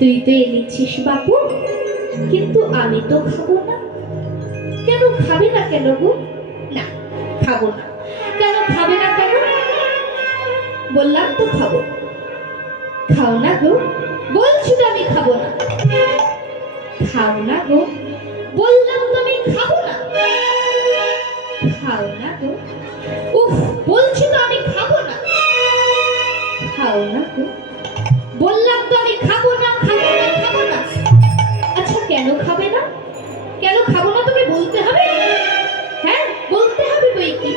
তুই তো এনেছিস বাবু, কিন্তু আমি তো খাবো না। কেন খাবে না কেন গো? না খাবো না। কেন খাবে না কেন? বললাম তো খাবো। খাও না গো, বলছি তো আমি খাবো না। খাও না গো, বললাম তো আমি খাবো না। খাও না গো, উফ বলছি তো আমি খাবো না। খাও না গো, বললাম তো আমি খাবো না, খাবো না, খাবো না। আচ্ছা কেন খাবে না? কেন খাবো না তুমি বলতে হবে? হ্যাঁ বলতে হবে বই কি।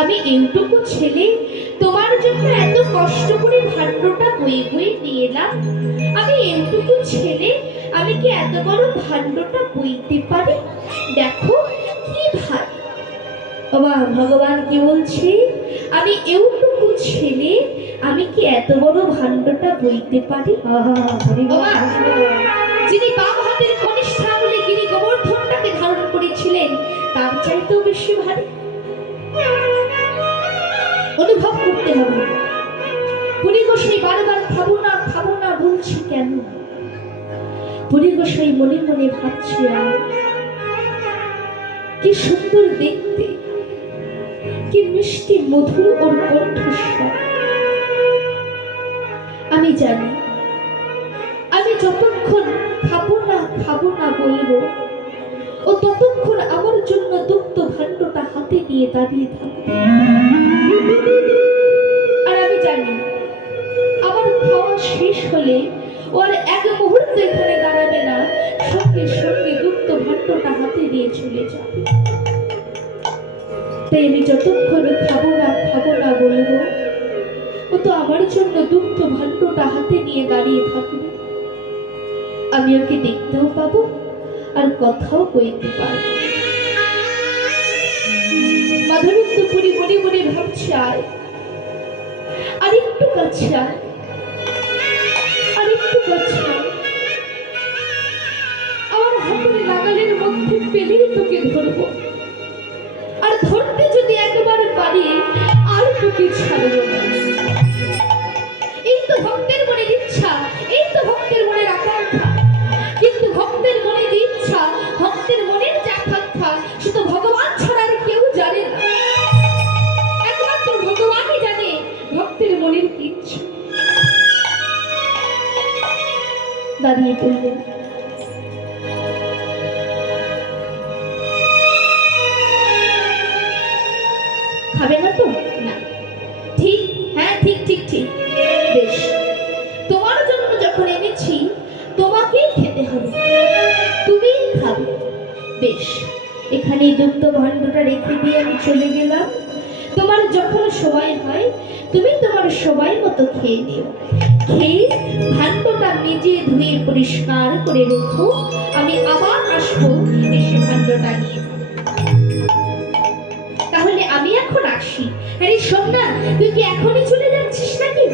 আমি এইটুকু ছেলে তোমার জন্য এত কষ্ট করে ভাণ্ডটা বয়ে বয়ে নিয়ে এলাম। আমি এইটুকু ছেলে, আমি কি এত বড় ভাণ্ডটা বইতে পারি? দেখো কি ভাই বাবা, ভগবান কি বলছে, আমি এইটুকু ছেলে, আমি কি এত বড় ভাণ্ডটা বইতে পারি? যিনি বাম হাতের কনিষ্ঠ আঙুলে গিরি গোবর্ধনটাকে ধারণ করেছিলেন, তার চাইতেও বেশি ভারী। অনুভব করতে হবে। পুরী গোসাই বারবার খাবো না খাবো না বলছি কেন? পুরী গোসাই মনে মনে ভাবছে, কি সুন্দর দেখতে, কি মিষ্টি মধুর ওর কণ্ঠস্বর। আমি জানি আমি যতক্ষণ খাবো না বলবো, ও ততক্ষণ আমার জন্য দুগ্ধ ভাণ্ডটা হাতে নিয়ে দাঁড়িয়ে থাকবে। আর আমি জানি আমার খাওয়া শেষ হলে ও আর এক মুহূর্ত এখানে দাঁড়াবে না, সঙ্গে সঙ্গে দুগ্ধ ভাণ্ডটা হাতে নিয়ে চলে যাবে। তাই আমি যতক্ষণ খাবো না বলবো, ও তো আমার জন্য দুগ্ধ ভাণ্ডটা হাতে নিয়ে দাঁড়িয়ে থাকবে। আমি ওকে দেখতেও পাবো আর কথাও কইতে পারবো। মাধবেন্দ্র পুরী মনে মনে ভাবছে, আর একটু কাছে আর একটু কাছে, আমার হাতের নাগালের মধ্যে পেলেই তোকে ধরবো, আর ধরতে যদি একবার পারি আর তোকে ছাড়বো না। এই তো ভক্তের মনের ইচ্ছা, এই তো ভক্তের মনের আকাঙ্ক্ষা। কিন্তু ভক্তের মনের ইচ্ছা, ভক্তের মনের যে আকাঙ্ক্ষা, শুধু ভগবান ছাড়া আর কেউ জানে না। একমাত্র ভগবানই জানে ভক্তের মনের ইচ্ছা। দাঁড়িয়ে পড়লেন। খাবে না তো? না ঠিক, হ্যাঁ ঠিক ঠিক ঠিক। বেশ, তোমার জন্য যখন এনেছি তোমাকেই খেতে হবে, তুমিই খাবে। বেশ, এখানে দুগ্ধ ভাণ্ডটা রেখে দিয়ে আমি চলে গেলাম। তোমার যখন সময় হয় তুমি তোমার সময় মতো খেয়ে নিও। খেয়ে ভাণ্ডটা নিজে ধুয়ে পরিষ্কার করে রেখো, আমি আবার আসবো, এসে ভাণ্ডটা নিয়ে যাবো। তাহলে আমি এখন আসি। আরে শোন না, তুই কি এখনই চলে যাচ্ছিস নাকি?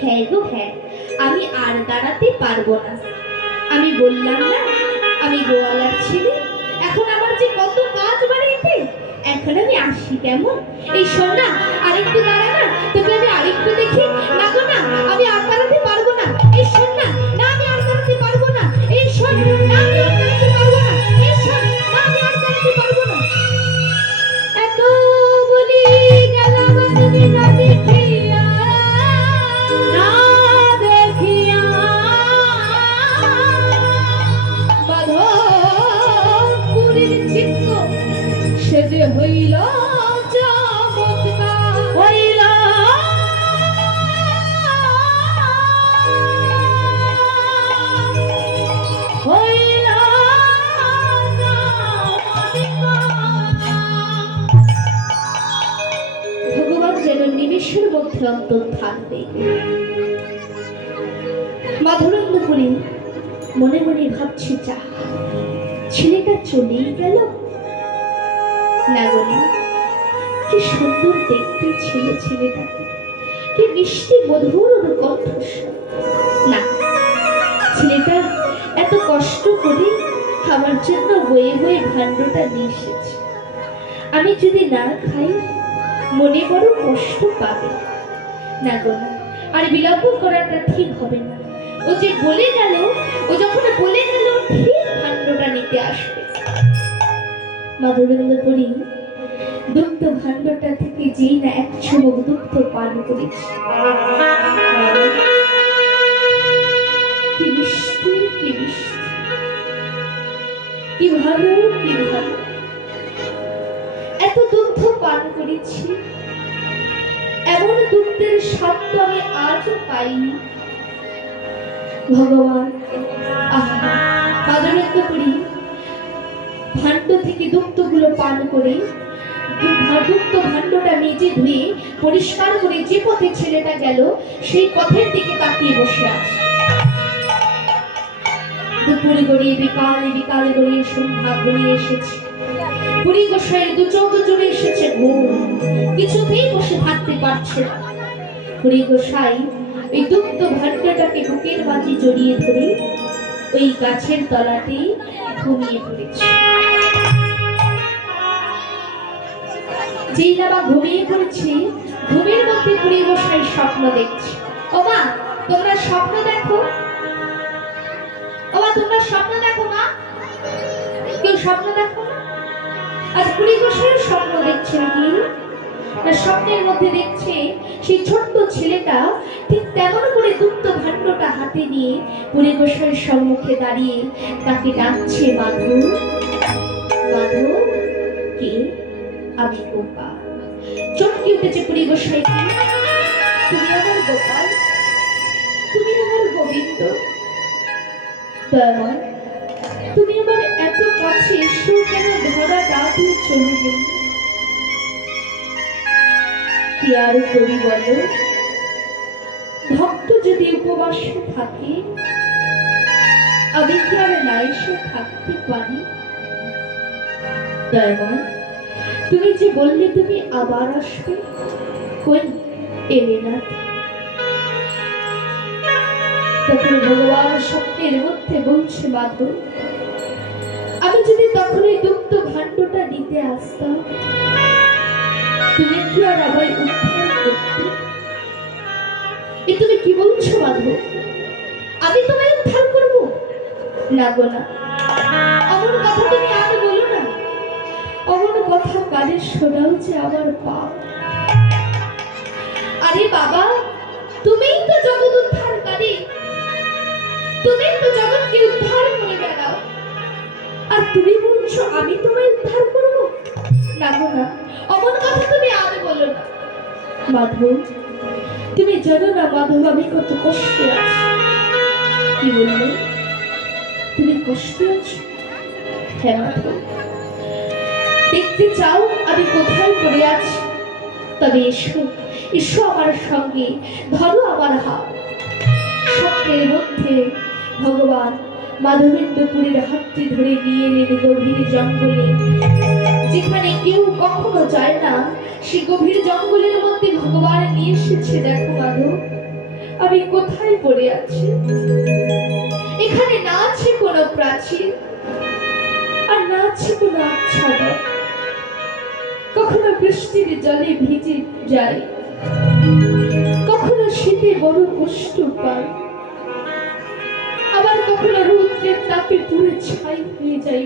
হ্যাঁ গো হ্যাঁ, আমি আর দাঁড়াতে পারবো না। আমি বললাম না আমি গোয়ালার ছেলে, এখন আমার যে কত কাজ বাড়িতে। এখন আমি আসি কেমন? এই শোন না, আরেকটু দাঁড়া না, তোকে আমি আরেকটু দেখি। না গো না, আমি আর দাঁড়াতে পারবো না। এই শোন না, না আমি আর দাঁড়াতে পারবো না। এই শোন না, আমি আর দাঁড়াতে পারবো না। এই শোন না, আমি আর দাঁড়াতে পারবো না। এত বলি গেলাম আমি না দেখিয়া, না দেখিয়া মাধবপুরীর চিত্র সে যে হইল চমৎকার, হইল হইল ভগবান যেন নিমেষের মধ্যে অন্তর্ধান দেয়। মাধবেন্দ্রপুরী মনে মনে ভাবছি, যা ছেলেটা চলেই গেল। না গো না, কি সুন্দর দেখতে ছিল ছেলেটা, কি মিষ্টি মধুর কণ্ঠস্বর। না, ছেলেটা এত কষ্ট করে আমার জন্য বয়ে বয়ে ভাণ্ডটা নিয়ে এসেছে। আমি যদি না খাই মনে বড় কষ্ট পাবে। না গো না, আর বিলম্ব করাটা ঠিক হবে না। ও যে বলে গেল, ও যখন বলে গেল ঠিক ভাণ্ডটা নিতে আসবে। মাধবেন্দ্রপুরী দুগ্ধ ভাণ্ডটা থেকে যেই না এক চুমুক দুগ্ধ পান করেছে, কি মিষ্টি, কি মিষ্টি, কি ভালো, কি ভালো। এত দুগ্ধ পান করেছি, এমন দুগ্ধের স্বাদ তো আমি আজও পাইনি। ভগবান, মাধবেন্দ্রপুরী ভাণ্ড থেকে দুগ্ধগুলো পান করে দুগ্ধ ভাণ্ডটা নিজে ধুয়ে পরিষ্কার করে যে পথে ছেলেটা গেল সেই পথের দিকে তাকিয়ে বসে আছে। দুপুর গড়িয়ে বিকাল, বিকাল গড়িয়ে সন্ধ্যা গড়িয়ে এসেছে। পুরী গোসাইয়ের দু চোখ জুড়ে এসেছে ঘুম, কিছুতেই বসে থাকতে পারছে না। পুরী গোসাই ওই দুগ্ধ ভাণ্ডটাকে বুকের মাঝে জড়িয়ে ধরে ওই গাছের তলাতে ঘুমিয়ে পড়েছে। যেই বাবা ঘুমিয়ে পড়েছে, ঘুমের মধ্যে পুরী গোসাই স্বপ্ন দেখছে। ও মা, তোমরা স্বপ্ন দেখো? ও মা, তোমরা স্বপ্ন দেখো? মা, কেউ স্বপ্ন দেখো না? আজ পুরী গোসাই স্বপ্ন দেখছে নাকি? স্বপ্নের মধ্যে দেখছে সেই ছোট্ট ছেলেটা ঠিক তেমন করে দুগ্ধ ভাণ্ডটা হাতে নিয়ে পুরী গোসাইয়ের সম্মুখে দাঁড়িয়ে তাকে ডাকছে, মাধব, মাধব। কে? আমি গোপাল। চমকে উঠেছে পুরী গোসাই, তুমি আমার গোপাল, তুমি আমার গোবিন্দ। দয়াময়, তুমি আমার এত কাছে এসো কেন ধরা ডাকে চলে গেল? কি আর করি বলো, ভক্ত যদি উপবাসে থাকে আমি কি আর না এসে থাকতে পারি? দয়াময়, তুমি যে বললে তুমি আবার আসবে, কই এলে না। তখন ভগবান স্বপ্নের মধ্যে বলছে, মাধব, আমি যদি তখন ওই দুগ্ধ ভাণ্ডটা নিতে আসতাম তুমি কি আর আমায় উদ্ধার করতে? তুমি কি বলছো মাধব? আমি তোমায় উদ্ধার করবো? না গো না, অমন কথা তুমি আর বলো না। অমন কথা কানে শোনাও যে আমার পাপ। আরে বাবা, তুমিই তো জগৎ উদ্ধারকারী, তুমিই তো জগৎকে উদ্ধার করে বেড়াও, আর তুমি বলছো আমি তোমায় উদ্ধার করবো? না গো না, অমন কথা তুমি আর বলো না। মাধব, তুমি জানো না মাধব আমি কত কষ্টে আছি। কি বললে? তুমি কষ্টে আছো? হ্যাঁ মাধব, দেখতে চাও আমি কোথায় পড়ে আছি? তবে এসো, এসো আমার সঙ্গে, ধরো আমার হাত। স্বপ্নের মধ্যে ভগবান মাধবেন্দ্রপুরীর হাতটি ধরে নিয়ে এলেন গভীর জঙ্গলে, যেখানে কেউ কখনো যায় না। সে গভীর জঙ্গলের মধ্যে ভগবান নিয়ে এসেছে। দেখো মাধব, আমি কোথায় পড়ে আছি। এখানে না আছে কোনো প্রাচীর, আর না আছে কোনো আচ্ছাদন। কখনো বৃষ্টির জলে ভিজে যায়, কখনো শীতে বড় কষ্ট পায়, আবার কখনো রৌদ্রের তাপে পুরো ছাই হয়ে যায়।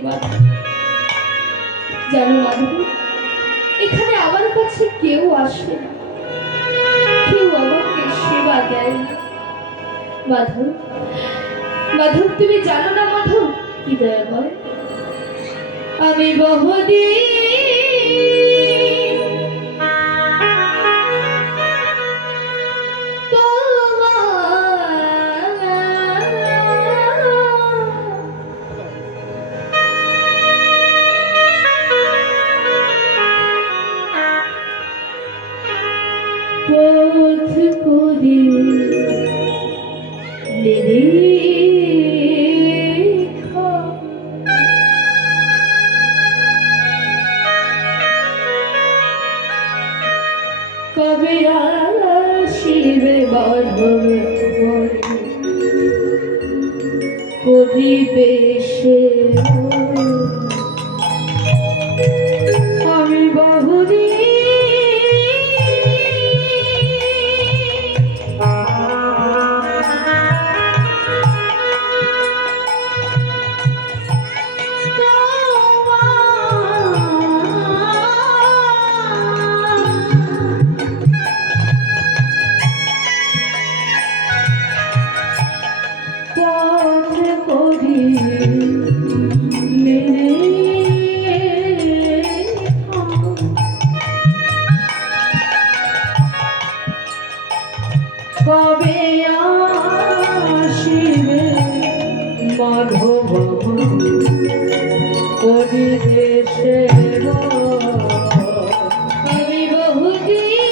জানো মাধব, এখানে আমার কাছে কেউ আসে না, কেউ আমাকে সেবা দেয় না। মাধব, মাধব তুমি জানো না মাধব, কি দয়া বল, আমি বহুদিন পথ করে নিরীক্ষা, কবে আসিবে বাঁধব করিবে সে। আমি বহুদিন কবে আসিবে মাধব করিবে সেবা। আমি বহুদিন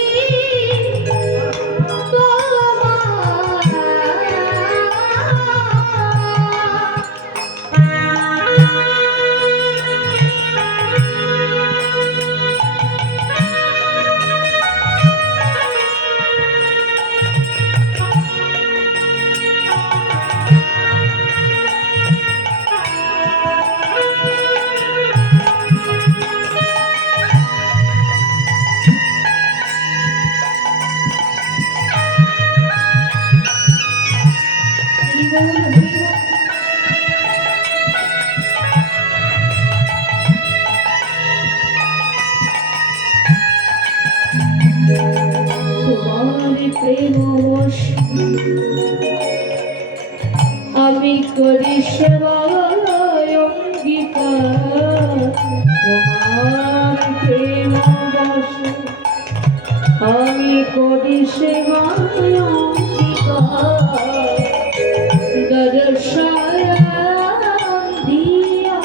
তোমার প্রেম আমি করি সেবা অঙ্গীকার। তোমার প্রেম আমি করি সেবা অঙ্গীকার। দর্শন দিয়া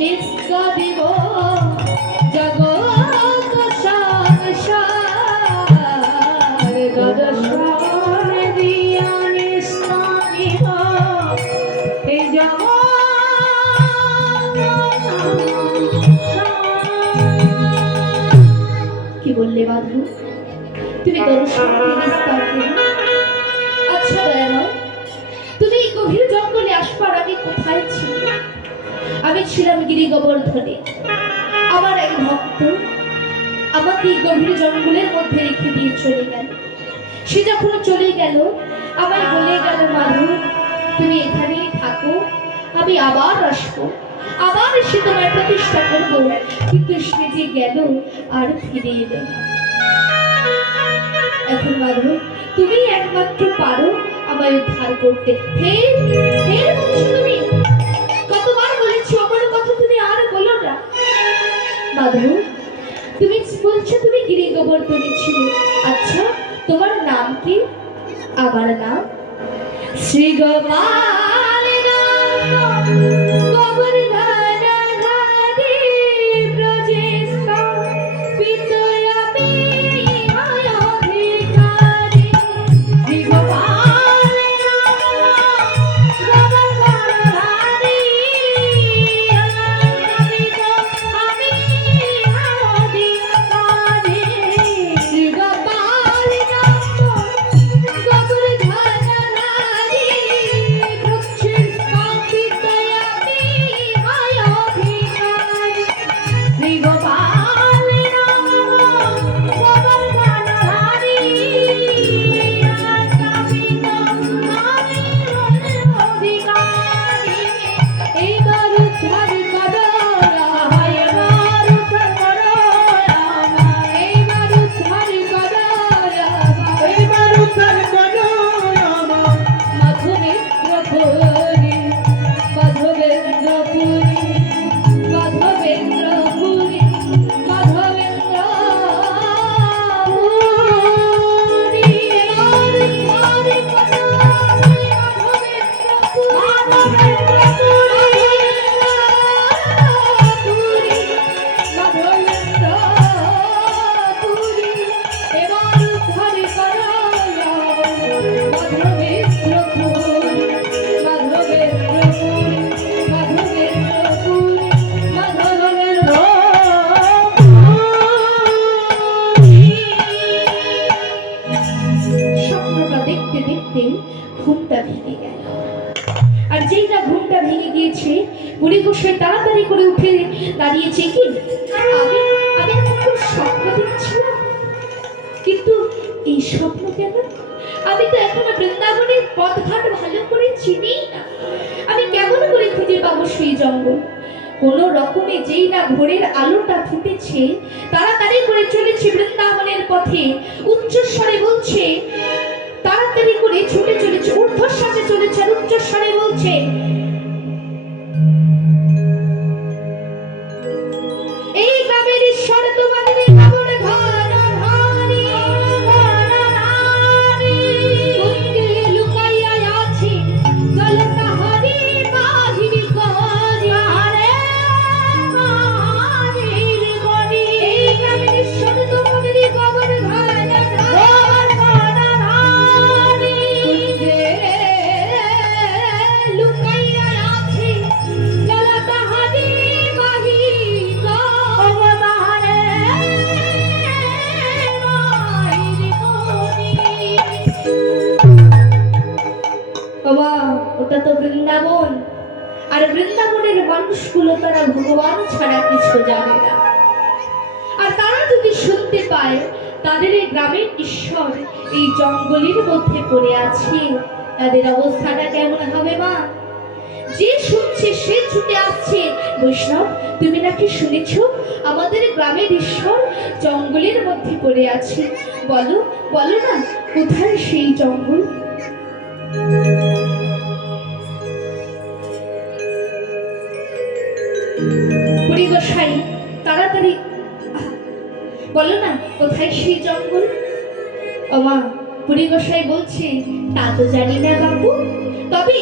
নিষ্কারিব জগৎ সংসার। দর্শন দিয়া নিষ্কারিব এই জগৎ। কি বললে বাধু, তুমি দর্শন নিস্তার করো? আচ্ছা দয়াময়, তুমি এই গভীর জঙ্গলে আসবার আগে কোথায় ছিল? আমি ছিলাম গিরি গোবর্ধনে। আমার এক ভক্ত আমাকে এই গভীর জঙ্গলের মধ্যে রেখে দিয়ে চলে গেল। সে যখন চলে গেল আমায় বলে গেল, মাধব তুমি এখানেই থাকো, আমি আবার আসবো, আবার এসে তোমার প্রতিষ্ঠা করবো। কিন্তু সে যে গেল আর ফিরে এলো না। এখন মাধব তুমি একমাত্র পারো আমায় উদ্ধার করতে। হে হে তুমি কতবার বলেছি আমার কথা তুমি আর বলো না। মাধব তুমি বলছো তুমি গিরি গোবর্ধনে ছিল, আচ্ছা কি? আমার নাম শ্রী গোপাল নাম গোবর্ধন ধারী ব্রজেশ পিতয়ামি অধিকারী শ্রী গোপাল নাম গোবর্ধন ধারী আমি অধিকারী শ্রী গোপাল নাম গোবর্ধন ধারী ব্রজেশ পিতয়ামি অধিকারী শ্রী গোপাল নাম গোবর্ধন ধারী অধিকারী এইবার উদ্ধার করো এইবার উদ্ধার করো এইবার উদ্ধার করো এইবার উদ্ধার করো আমার মাধবেন্দ্রপুরী মাধবেন্দ্রপুরী মাধবেন্দ্রপুরী মাধবেন্দ্রপুরী এবার উদ্ধার করো মাধবেন্দ্রপুরী মাধবেন্দ্রপুরী মাধবেন্দ্রপুরী স্বপ্নটা দেখতে দেখতে ঘুমটা ভেঙে গেল। আর যেই না ঘুমটা ভেঙে গিয়েছে বুড়ি গোসাই তাড়াতাড়ি করে উঠে দাঁড়িয়েছে। কি আমি আমি এখন স্বপ্ন দেখছিলাম, কিন্তু এই স্বপ্ন কেন? আমি তো এখনো বৃন্দাবনের পথঘাট ভালো করে চিনিই না। আমি কেমন করে খুঁজে পাবো সেই জঙ্গল? কোন রকমে যেই না ভোরের আলোটা ফুটেছে তাড়াতাড়ি করে চলেছে বৃন্দাবনের পথে, উচ্চস্বরে বলছে, তাড়াতাড়ি করে ছুটে চলেছে, ঊর্ধ্বশ্বাসে চলেছে আর উচ্চস্বরে বলছে, এই গ্রামের ঈশ্বর তোমাদের খবর ঘর ধারি কুঞ্জে লুকাইয়া আছে জল তাহারি বাহির করি বাহির করি এই গ্রামের ঈশ্বর তোমাদের খবর ঘর ধারি কুঞ্জে লুকাইয়া আছে জল তাহারি বাহির বাবা, ওটা তো বৃন্দাবন, আর বৃন্দাবনের মানুষগুলো তারা ভগবান ছাড়া কিছু জানে না। আর তারা যদি শুনতে পায় তাদের এই গ্রামের ঈশ্বর এই জঙ্গলের মধ্যে পড়ে আছে, তাদের অবস্থাটা কেমন হবে মা? যে শুনছে সে ছুটে আসছে, বৈষ্ণব তুমি নাকি শুনেছ আমাদের গ্রামের ঈশ্বর জঙ্গলের মধ্যে পড়ে আছে? বলো বলো না, কোথায় সেই জঙ্গল? বুড়ি গোসাই তাড়াতাড়ি বলো না, কোথায় সেই জঙ্গল? ও মা, বুড়ি গোসাই বলছে, তা তো জানি না বাবু, তবে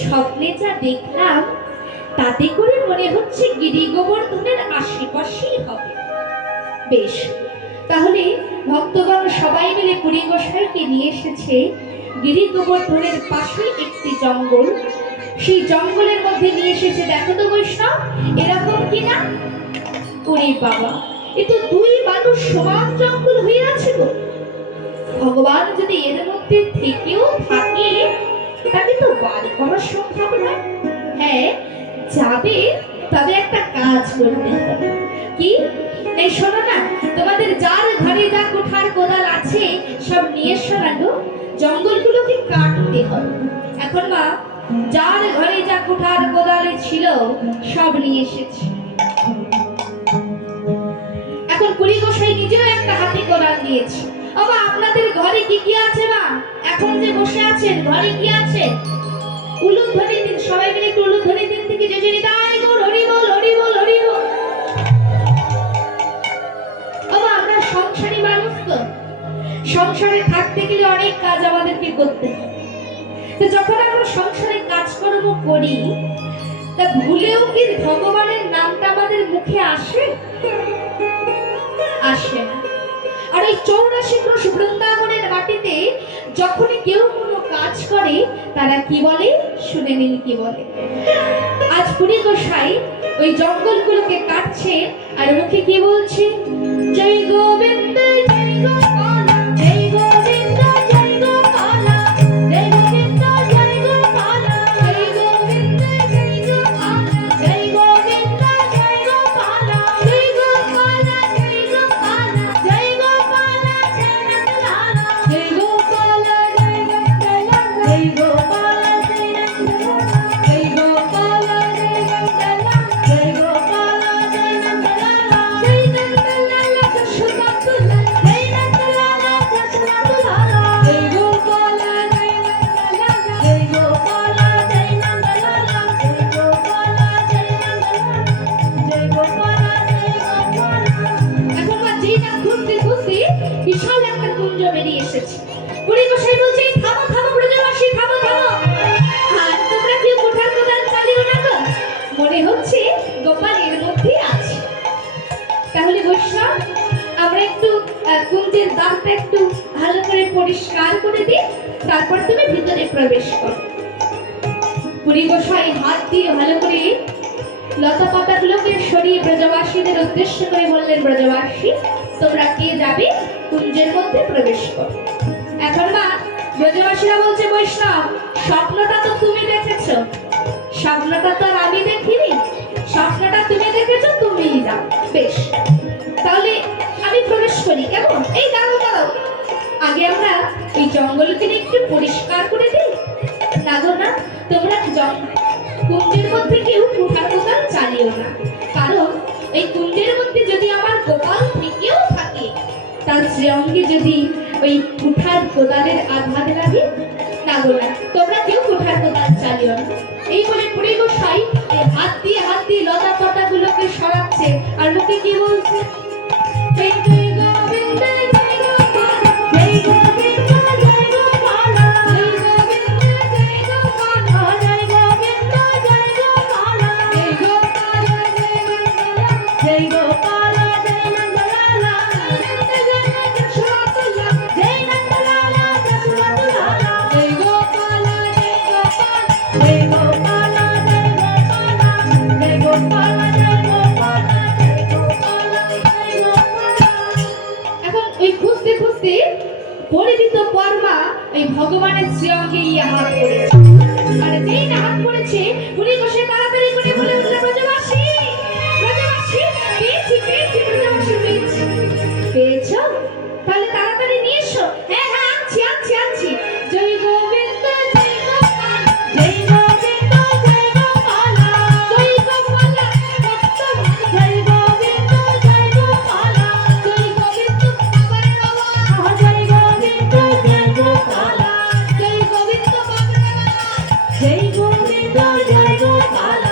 স্বপ্নে যা দেখলাম তাতে করে মনে হচ্ছে গিরি গোবর্ধনের আশেপাশেই হবে। বেশ, তাহলে ভক্তগণ সবাই মিলে বুড়ি গোসাইকে নিয়ে এসেছে গিরি গোবর্ধনের পাশে একটি জঙ্গল। সেই জঙ্গলের মধ্যে নিয়ে এসেছে, দেখো তো বৈষ্ণব এরকম কিনা? ওরে বাবা, এ তো দুই মানুষ সমান জঙ্গল হয়ে আছে গো। ভগবান যদি এর মধ্যে থেকেও থাকে তাকে তো বার করা সম্ভব না। হ্যাঁ যাবে, তবে একটা কাজ করতে হবে। কি? এই শোনো না, তোমাদের যার ঘরে যা কোঠার কোদাল আছে সব নিয়ে এসো না গো, জঙ্গলগুলোকে কাটতে হবে। এখন মা যার ঘরে যা কোঠার কোদালে ছিল সব নিয়ে এসেছে। এখন বুড়ি গোসাই নিজেও একটা হাতে কোদাল নিয়েছে। বাবা আপনাদের ঘরে কি কি আছে মা? এখন যে বসে আছেন ঘরে কি আছে? উলুধ্বনি দিন, সবাই মিলে একটু উলুধ্বনি দিন থেকে যে যে নিতাই গৌর হরি বল হরি বল হরি বল। বাবা আমরা সংসারী মানুষ তো, সংসারে থাকতে গেলে অনেক কাজ আমাদেরকে করতে হয়। তো যখন আমরা সংসারে কাজকর্ম করি, তা ভুলেও কি ভগবানের নামটা আমাদের মুখে আসে? আসে না। আর এই 84 ক্রোশ বৃন্দাবনের মাটিতে যখনই কেউ কোনো কাজ করে, তারা কি বলে? শুনে নিন কি বলে। আজ পুরী গোসাই ওই জঙ্গলগুলোকে কাটছে আর মুখে কি বলছে? জয় গোবিন্দ জয় গোপাল, জয় গোবিন্দ জয় গোপাল, জয় গোবিন্দ জয় গোপাল, জয় গোবিন্দ জয় গোপাল, জয় গোবিন্দ জয় গোপাল, জয় গোপাল জয় গোপাল, জয় গোপাল জয় নন্দলাল, জয় গোপাল জয় নন্দলাল, জয় গোপাল জয় নন্দলাল, জয় গোপাল জয় নন্দলাল, জয় গোপাল জয় নন্দলাল, জয় নন্দলাল কৃষ্ণনাথলাল, জয় নন্দলাল কৃষ্ণনাথলাল, জয় গোপাল জয় নন্দলাল, জয় গোপাল জয় নন্দলাল, জয় গোপাল জয় নন্দলাল, জয় গোপাল জয় গোপাল। এখন মা যেই না ঘুরতে ঘুরতে বিশাল একটা কুঞ্জ বেরিয়ে এসেছে। পুরী গোসাই বলছে, থামো থামো ব্রজবাসী, থামো থামো। আর তোমরা কেউ কোঠার কোদাল চালিও না তো, মনে হচ্ছে গোপাল এর মধ্যেই আছে। তাহলে বৈষ্ণব, আমরা একটু কুঞ্জের দ্বারটা একটু ভালো করে পরিষ্কার করে দিই, তারপর তুমি ভিতরে প্রবেশ করো। পুরী গোসাই হাত দিয়ে ভালো করে লতা পাতাগুলোকে সরিয়ে ব্রজবাসীদের উদ্দেশ্য করে বললেন, ব্রজবাসী তোমরা কে যাবে কুঞ্জের মধ্যে প্রবেশ করো। এখন মা ব্রজবাসীরা বলছে, বৈষ্ণব স্বপ্নটা তো তুমি দেখেছো, স্বপ্নটা তো আর আমি দেখিনি, স্বপ্নটা তুমি দেখেছো, তুমিই যাও। বেশ, তাহলে আমি প্রবেশ করি, কেমন? এই দাঁড়াও দাঁড়াও, আগে আমরা এই জঙ্গলকে একটু পরিষ্কার করে দিই। না গো না, তোমরা কুঞ্জের মধ্যে কেউ কোঠার কোদাল চালিও না, কারণ এই কুঞ্জের মধ্যে যদি আমার গোপাল থেকেও থাকে, তার শ্রীঅঙ্গে যদি ওই কুঠার কোদালের আঘাত লাগে, না গো না, তোমরা কেউ কোঠার কোদাল চালিও না। এই বলে পুরী গোসাই হাত দিয়ে লতা পাতাগুলোকে সরাচ্ছে আর মুখে কি বলছে? জয় গোবিন্দ জয় গোপাল, জয় গোবিন্দ জয় গোপাল, জয় গোবিন্দ জয় গোপাল, জয় গোবিন্দ জয় গোপাল, জয় গোপাল জয় নন্দলাল, জয় গোপাল জয় নন্দলাল, জয় নন্দলাল কৃষ্ণনাথলাল, জয় গোপাল জয় গোপাল, জয় গোপাল জয় গোপাল, জয় গোপাল জয় গোপাল, জয় গোপাল জয় গোপাল। এখন ওই খুঁজতে খুঁজতে পরিচিত পর্বা এই ভগবানের শ্রীঅঙ্গে গিয়ে হাত পড়েছে। আর যেই না হাত পড়েছে, পুরী গোসাই তাড়াতাড়ি করে বলে উঠল, ব্রজবাসী ব্রজবাসী, পেয়েছি পেয়েছি ব্রজবাসী, পেয়েছি। পেয়েছো? তাহলে তাড়াতাড়ি নিয়ে এসো। হ্যাঁ হ্যাঁ, আনছি আনছি আনছি। জয় গোবিন্দ জয় গোপাল, জয় গোবিন্দ জয় গোপাল, জয় গোপাল ভক্ত, জয় গোবিন্দ জয় গোপাল, জয় গোবিন্দ বাবার বাবা, জয় গোবিন্দ জয় গোপাল, জয় গোবিন্দ বাবার বাবা, জয় গোবিন্দ জয় গোপাল।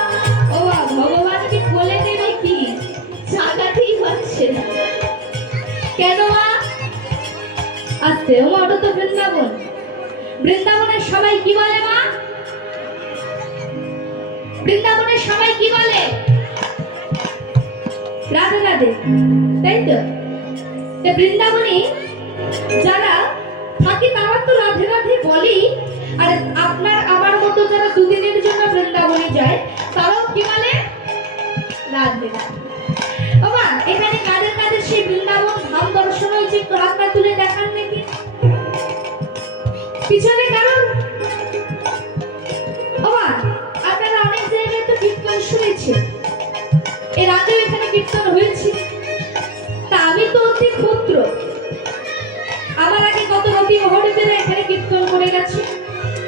ও ভগবান কি বলে দেবে কি? জাগাতেই হচ্ছে না কেন মা? আস্তে, ও মা, ওটা তো বৃন্দাবন। বৃন্দাবনের সবাই কি বলে মা? বৃন্দাবনের সবাই কি বলে? রাধে রাধে, তাই তো? বৃন্দাবনে যারা থাকে তারা তো রাধে রাধে বলেই, আর আপনার আমার মতো যারা দুদিনের জন্য বৃন্দাবনে যায়, তারাও কি বলে? রাধে রাধে। বাবা, এখানে কাদের কাদের সেই বৃন্দাবন ধাম দর্শন হয়েছে, একটু হাতটা তুলে দেখান নাকি পিছনে কারণ? বাবা, আপনারা অনেক জায়গায় তো কীর্তন শুনেছেন, এর আগেও এখানে কীর্তন হয়েছে। তা আমি তো অতি ক্ষুদ্র, আমার আগে কত রতি মহরিতেরা এখানে কীর্তন করে গেছে,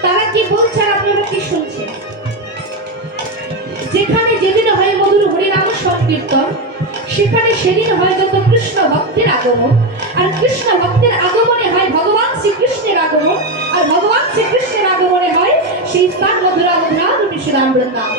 তারা কি বলছে আর আপনারা কি শুনছেন? যেখানে যেদিন হয় মধুর হরিনাম সংকীর্তন, সেখানে সেদিন হয় যত কৃষ্ণ ভক্তের আগমন, আর কৃষ্ণ ভক্তের আগমনে হয় ভগবান শ্রীকৃষ্ণের আগমন, আর ভগবান শ্রীকৃষ্ণের আগমনে হয় সেই স্থান মধুরা মধুরা রূপী শ্রীরাম বৃন্দাবন।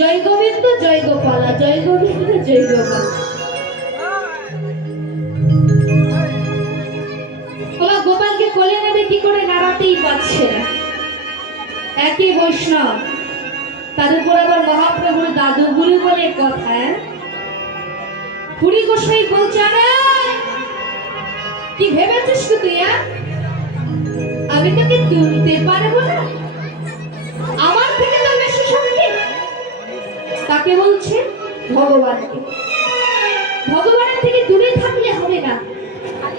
জয় গোবিন্দ জয় গোপালা, জয় গোবিন্দ জয় গোপাল। ওরা গোপালকে কোলে নেবে কি করে, নাড়াতেই পারছে না। একই বৈষ্ণব, তার উপর আবার মহাপ্রভুর দাদু গুরু বলে কথা। পুরী গোসাই বলছে, আরে কি ভেবেছিস তুই? আমি তোকে তুলতে পারবো না? আমার থেকে তো বেশি শক্তি। তাকে বলছে ভগবানকে। ভগবানের থেকে দূরে থাকলে হবে না,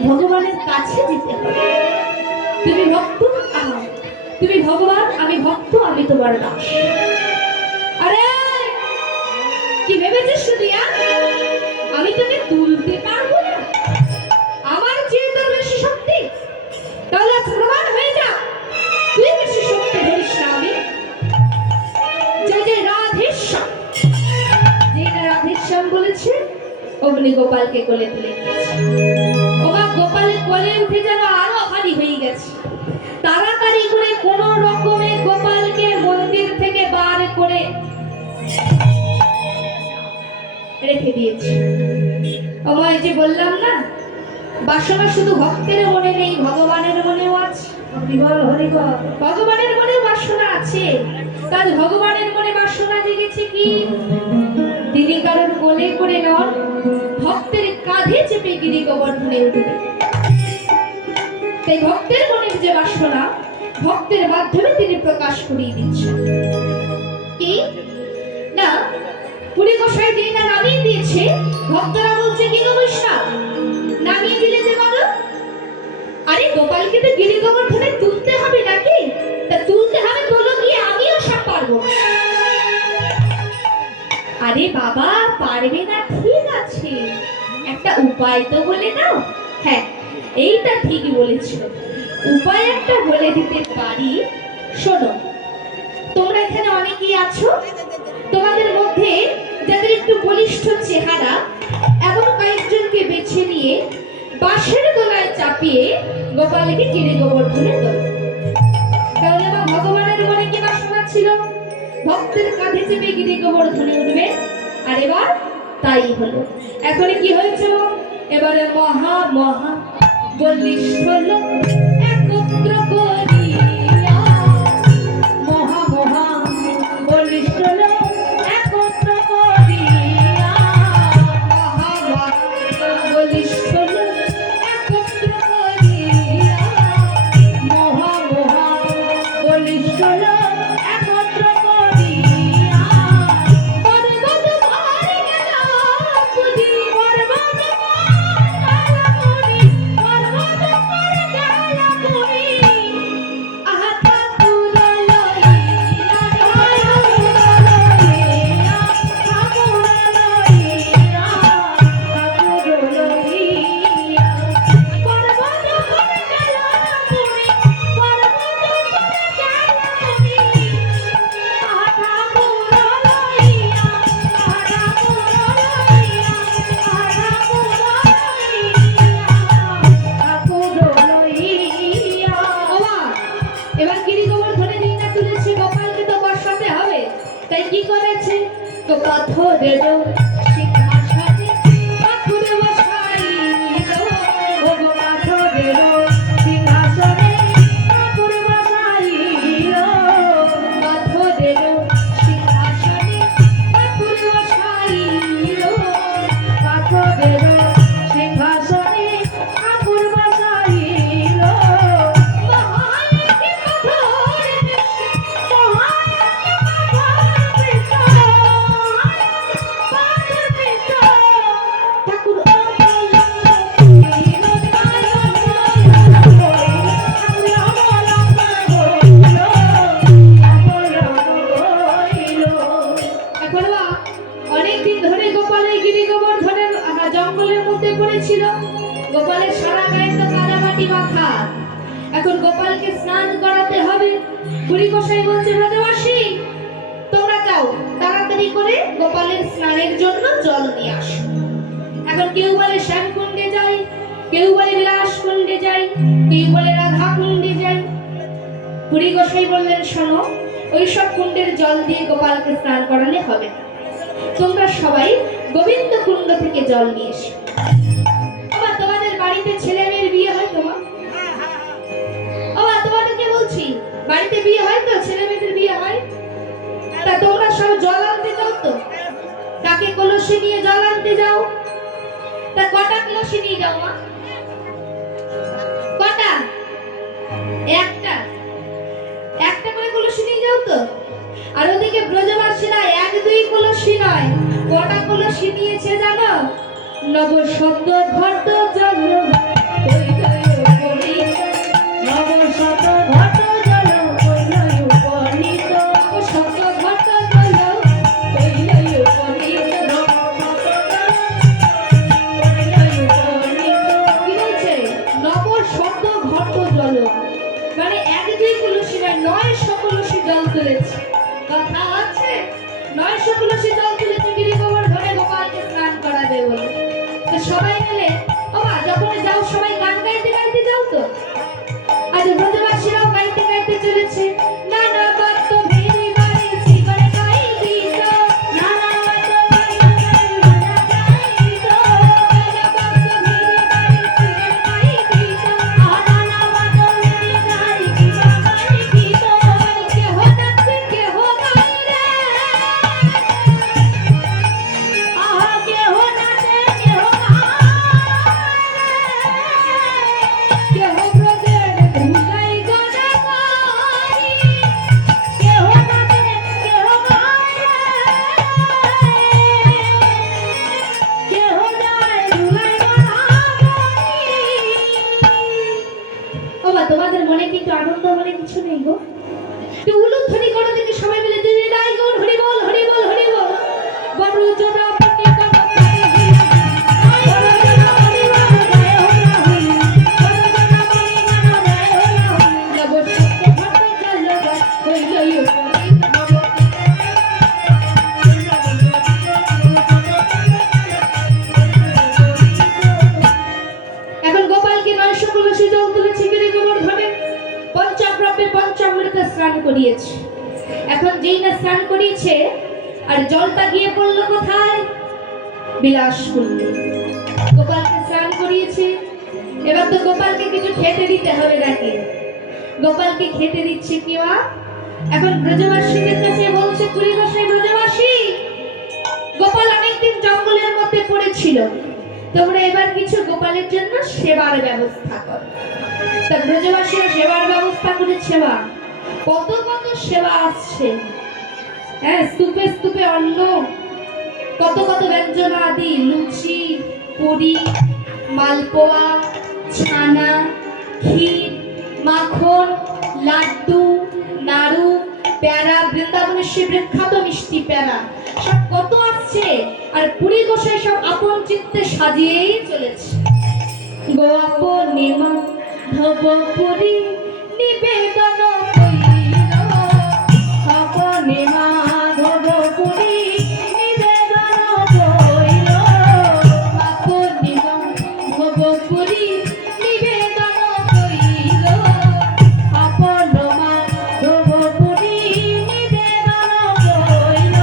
ভগবানের কাছে যেতে হবে। তুমি ভক্ত, তুমি ভগবান, আমি ভক্ত, আমি তোমার দাস। আরে কি ভেবেছিস তুই? আমি তোকে তুলতে পারবো না? আমার চেয়ে তোর বেশি শক্তি? তাহলে প্রমাণ হয়ে যা, তুই বেশি শক্তি ধরিস না। আমি জয় জয় রাধেশ্যাম, যেটা রাধেশ্যাম বলেছে অগ্নি গোপালকে কোলে তুলে নিয়েছে। ওমা গোপালের কোলে উঠে যেন আরো ভারী হয়ে গেছে। তাড়াতাড়ি করে কোন রকমে গোপালকে মন্দির থেকে বার করে রেখে দিয়েছে। ওমা এই যে বললাম না, বাসনা শুধু ভক্তের মনে নেই, ভগবানের মনেও আছে। ভগবানের মনে বাসনা আছে। তার ভগবানের মনে বাসনা জেগেছে কি, তিনি কারোর কোলে করে নন, ভক্তের কাঁধে চেপে গিরি গোবর্ধনে উঠবে। তাই ভক্তের মনের যে বাসনা, ভক্তের মাধ্যমে তিনি প্রকাশ করিয়ে দিচ্ছেন। কি না, পুরী গোসাই যে না নামিয়ে দিয়েছে, ভক্তরা বলছে কি গো বৈষ্ণব, নামিয়ে দিলে যে বলো? আরে গোপালকে তো গিরি গোবর্ধনে তুলতে হবে নাকি? তা তুলতে হবে বলো গিয়ে, আমিও সব পারবো। আরে বাবা পারবে না ঠিক আছে, একটা উপায় তো বলে দাও। হ্যাঁ এইটা ঠিকই বলেছো, উপায় একটা বলে দিতে পারি। শোনো, তোমরা এখানে অনেকেই আছো, তোমাদের মধ্যে যাদের একটু বলিষ্ঠ চেহারা, এমন কয়েকজনকে বেছে নিয়ে বাঁশের দোলায় চাপিয়ে গোপালকে গিরি গোবর্ধনে তোলো। তাহলে আমার ভগবানের মনে কি বাসনা ছিল? ভক্তের কাঁধে চেপে গিরি গোবর্ধনে উঠবে। আর এবার তাই হলো। এখন কি হয়েছে? এবারে মহা মহা বলিষ্ঠ লোক একত্র করিয়া, মহা মহা বলিষ্ঠ লোক একত্র করিয়া, মহা মহা বলিষ্ঠ লোক একত্র করিয়া, মহা মহা বলিষ্ঠ লোক একত্র করিয়া, পর্বত পারে গেল পুরী, পর্বত পারে গেল পুরী, আহা ঠাকুর লইয়া, ঠাকুর লইয়া, ঠাকুর লইয়া, পর্বত পারে গেল পুরী, পর্বত পারে গেল পুরী, আহা ঠাকুর লইয়া, আহা ঠাকুর লইয়া, আহা ঠাকুর লইয়া। ওমা, এবার গিরি গোবর্ধনে নিয়ে না তুলেছে, গোপালকে তো বসাতে হবে। তাই কি করেছে? তো পাথরের সিংহাসনে ঠাকুর বসাইল, ওগো পাথরের সিংহাসনে ঠাকুর বসাইল, পাথরের সিংহাসনে ঠাকুর বসাইল, পাথরের সিংহাসনে ঠাকুর বসাইল, মহালক্ষ্মী পাথরে বসে, মহালক্ষ্মী পাথরে বসে, পাথর বসে, ঠাকুর এখন অনেকদিন ধরে গোপাল এই গিরি গোবর্ধনের জঙ্গলের মধ্যে পড়েছিল। গোপালের সারা গায়ে তো কাদামাটি মাখা। এখন গোপালকে স্নান করাতে হবে। পুরী গোসাই বলছে, ব্রজবাসী তোমরা যাও, তাড়াতাড়ি করে গোপালের স্নানের জন্য জল নিয়ে আসো। এখন কেউ বলে শ্যামকুণ্ডে যাই, কেউ বলে বিলাস কুণ্ডে যাই, কেউ বলে রাধা কুণ্ডে যাই। পুরী গোসাই বললেন, শোনো, ওই সব কুণ্ডের জল দিয়ে গোপালকে স্নান করালে হবে না। তোমরা সবাই গোবিন্দ কুণ্ড থেকে জল নিয়ে এসো। আবার তোমাদের বাড়িতে ছেলে মেয়ের বিয়ে হয় তোমার? আবার তোমাদেরকে বলছি, বাড়িতে বিয়ে হয় তো, ছেলে মেয়েদের বিয়ে হয়? তা তোমরা সব জল আনতে যাও তো? কাকে কলসি নিয়ে জল আনতে যাও? তা কটা কলসি নিয়ে যাও মা? কটা? একটা। একটা করে কলসি নিয়ে যাও তো। আর ওদিকে ব্রজবাসীরা এক দুই কলসি নয়, কটা কলসি নিয়েছে জানো? নব শব্দ ঘট জল নব শত ঘট জল কৈলয় উপনীত। শব্দ ঘট জল কৈলয় উপনীত। কি বলছে? নব শব্দ ঘট জল, মানে এক দুই কলসি নয়, 900 কলসি জল তুলেছে। কথা আছে, 900 কলসি জল তুলেছে গিরি গোবর্ধনে গোপালকে স্নান করাবে বলে। তো সবাই মিলে বাবা যখন যাও সবাই গান গাইতে গাইতে যাও তো। আজ ব্রজবাসীরাও গাইতে গাইতে চলেছে, নানা বাদ্য ভেরি বাড়ি জীবন গাই দিত, নানা বাদ্য ভেরি বাড়ি জীবন গাই দিত, নানা বাদ্য ভেরি বাড়ি জীবন গাই দিত, কেহ নাচে কেহ গায় রে, আহা কেহ নাচে কেহ কেহ ব্রজের ধুলাই গানা গাই, কেহ নাচে কেহ গায়, কেহ যায় ধুলাই গানা গাই। বাবা তোমাদের মনে কিন্তু আনন্দ বলে কিছু নেই গো? একটু উলুধ্বনি করো দেখি সবাই মিলে, দিদি দাই গো হরি বল হরি বল হরি বল। বড় জোড়া পটি কানা পায়ে হইলা, বড় জোড়া পটি কানা পায়ে হইলা হইলা, বড় জোড়া পটি কানা পায়ে হইলা হইলা, নব শব্দ ঘট জল কৈলয় উপনীত। এখন গোপালকে 900 কলসি জল তুলেছে গিরি গোবর্ধনে, পঞ্চাগ্রপে পঞ্চামৃতে স্নান করিয়েছে। এখন যেই না স্নান করিয়েছে আর জলটা গিয়ে পড়লো কোথায়? বিলাসকুণ্ডে। গোপালকে স্নান করিয়েছে, এবার তো গোপালকে কিছু খেতে দিতে হবে নাকি? গোপালকে খেতে দিচ্ছে কি মা? এখন ব্রজবাসীদের কাছে বলছে, কুড়ি গোসাই ব্রজবাসী, গোপাল অনেকদিন জঙ্গলের মধ্যে পড়েছিল, তোমরা এবার কিছু গোপালের জন্য সেবার ব্যবস্থা করো। তা ব্রজবাসীরা সেবার ব্যবস্থা করেছে। মা কত কত সেবা আসছে, হ্যাঁ, স্তূপে স্তূপে অন্ন, কত কত ব্যঞ্জন আদি, লুচি পুরি মালপোয়া ছানা ক্ষীর মাখন লাড্ডু নাড়ু প্যারা, বৃন্দাবনের সে বিখ্যাত মিষ্টি প্যারা, সব কত আসছে। আর পুরী গোসাই সব আপন চিত্তে সাজিয়েই চলেছে। গোপনে মাধব পুরী নিবেদন কইল, গোপনে মাধব পুরী নিবেদন কইল, গোপনে মাধব পুরী নিবেদন কইল, আপন মাধব পুরী নিবেদন কইল।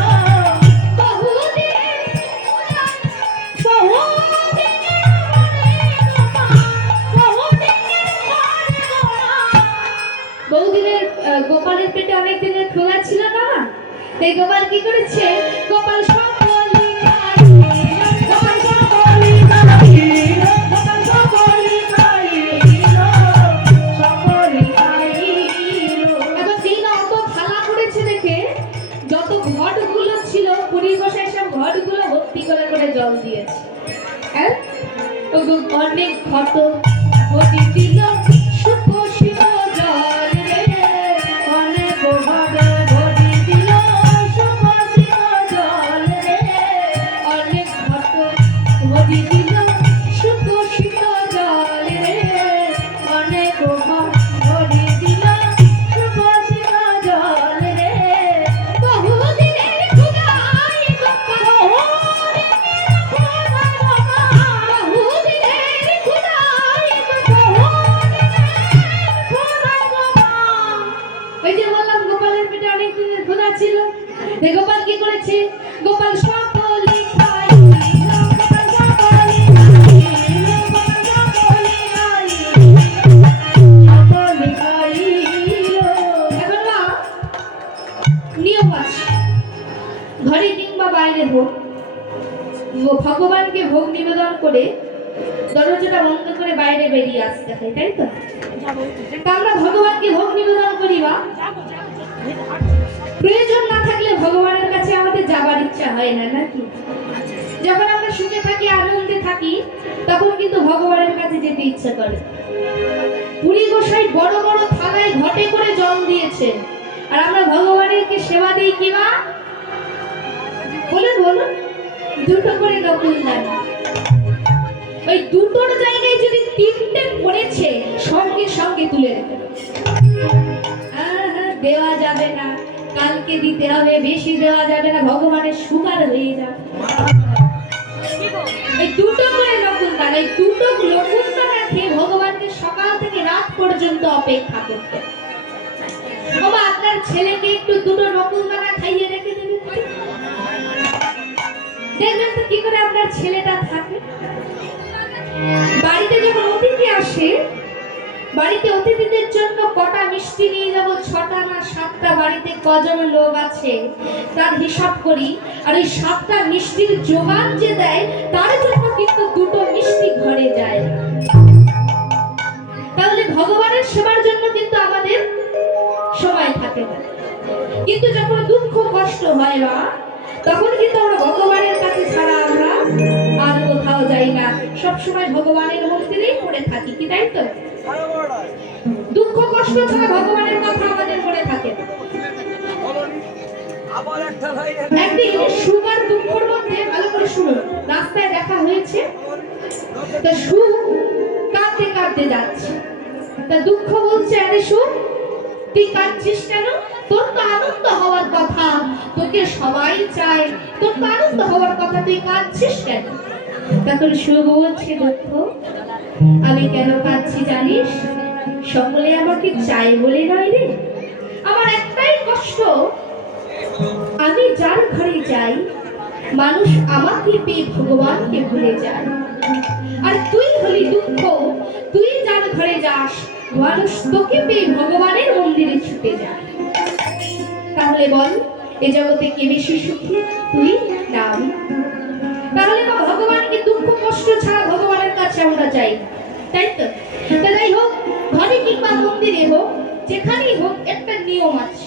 বহুদিনের গোপালের পেটে অনেক দিনের খোলা ছিল না, তাই গোপাল কি করেছে? গোপাল সকলি খাইল, গোপাল সকলি খাইল, গোপাল সকলি খাইল, সকলি খাইল। এখন যেই না অত থালা করেছে দেখে যত ঘটগুলো ছিল পুরী গোসাই সব ঘটগুলো ভর্তি করে করে জল দিয়েছে। হ্যাঁ, অনেক ঘট ভর্তি দিল সুখ শিব জল রে, অনেক ঘট ভর্তি দিল সুখ শিব জল রে, অনেক ঘট ভর্তি দিল সুখ শিব জল রে, অনেক ঘট ভর্তি দিল সুখ শিব জল রে। বহুদিনের খুদাই গোপাল, বহুদিনের খুদাই খোদা ছিল। গোপাল কি করেছে? গোপাল সকলে খাইল, গোপাল সকলে খাইল, গোপাল সকলে খাইল, সকলে খাইল। এখন না নিয়ম আছে, ঘরে কিংবা বাইরে হোক, ভগবানকে ভোগ নিবেদন করে দরজাটা বন্ধ করে বাইরে বেরিয়ে আসতে হয়, তাই তো? তা আমরা ভগবানকে ভোগ নিবেদন করি, বা প্রয়োজন না থাকলে ভগবানের কাছে আমাদের যাবার ইচ্ছা হয় না, নাকি? যখন আমরা সুখে থাকি, আনন্দে থাকি, তখন কিন্তু ভগবানের কাছে যেতে ইচ্ছা করে। পুরী গোসাই বড় বড় থালায় ঘটে করে জল দিয়েছে, আর আমরা ভগবানেরকে সেবা দিই কিবা বলে বলুন, দুটো করে নকুলদান। ওই দুটোর জায়গায় যদি তিনটে পড়েছে, সঙ্গে সঙ্গে তুলে দেবে। দেওয়া যাবে না, কালকে দিতে হবে, বেশি দেওয়া যাবে না, ভগবানের সুগার হয়ে যাবে। এই দুটো করে নকুলদান, এই দুটো নকুলদান খেয়ে ভগবানকে সকাল থেকে রাত পর্যন্ত অপেক্ষা করতে। বাবা, আপনার ছেলেকে একটু দুটো নকুলদানা খাইয়ে রেখে দেবেন, দেখবেন তো কি করে আপনার ছেলেটা থাকে। বাড়িতে যখন অতিথি আসে, বাড়িতে অতিথিদের জন্য কটা মিষ্টি নিয়ে যাব, 6টা না 7টা, বাড়িতে কজন লোক আছে তার হিসাব করি, আর ওই 7টা মিষ্টির জোগান যে দেয় তার জন্য কিন্তু দুটো মিষ্টি ঘরে যায়। তাহলে ভগবানের সেবার জন্য কিন্তু আমাদের সময় থাকে না। কিন্তু যখন দুঃখ কষ্ট হয় বা তখন কিন্তু আমরা ভগবানের কাছে ছাড়া আমরা আর কোথাও যাই না, সব সময় ভগবানের মন্দিরেই পড়ে থাকি, কি তাই তো? দুঃখ কষ্ট ছাড়া ভগবানের কথা আমাদের মনে থাকে না। একদিন সুগার দুঃখের মধ্যে, ভালো করে শুনুন, রাস্তায় দেখা হয়েছে, তা সুখ কাঁদতে কাঁদতে যাচ্ছে, তা দুঃখ বলছে, আরে সুখ তুই কাঁদছিস কেন? তোর তো আনন্দ হওয়ার কথা, তোকে সবাই চায়, তোর তো আনন্দ হওয়ার কথা, তুই কাঁদছিস কেন? তখন সুখ বলছে, দুঃখ আমি কেন কাঁদছি জানিস? সকলে আমাকে চায় বলে নয় রে, আমার একটাই কষ্ট, আমি যার ঘরে যাই মানুষ আমাকে পেয়ে ভগবানকে ভুলে যায়, আর তুই হলি দুঃখ, তুই যার ঘরে যাস মানুষ তোকে পেয়ে ভগবানের মন্দিরে ছুটে যায়। তাহলে বল, এ জগতে কে বেশি সুখী, তুই না আমি? তাহলে ভগবানকে দুঃখ কষ্ট ছাড়া ভগবানের কাছে আমরা যাই, তাই তো? যাই হোক, ঘরে কিংবা মন্দিরে হোক, যেখানেই হোক, একটা নিয়ম আছে,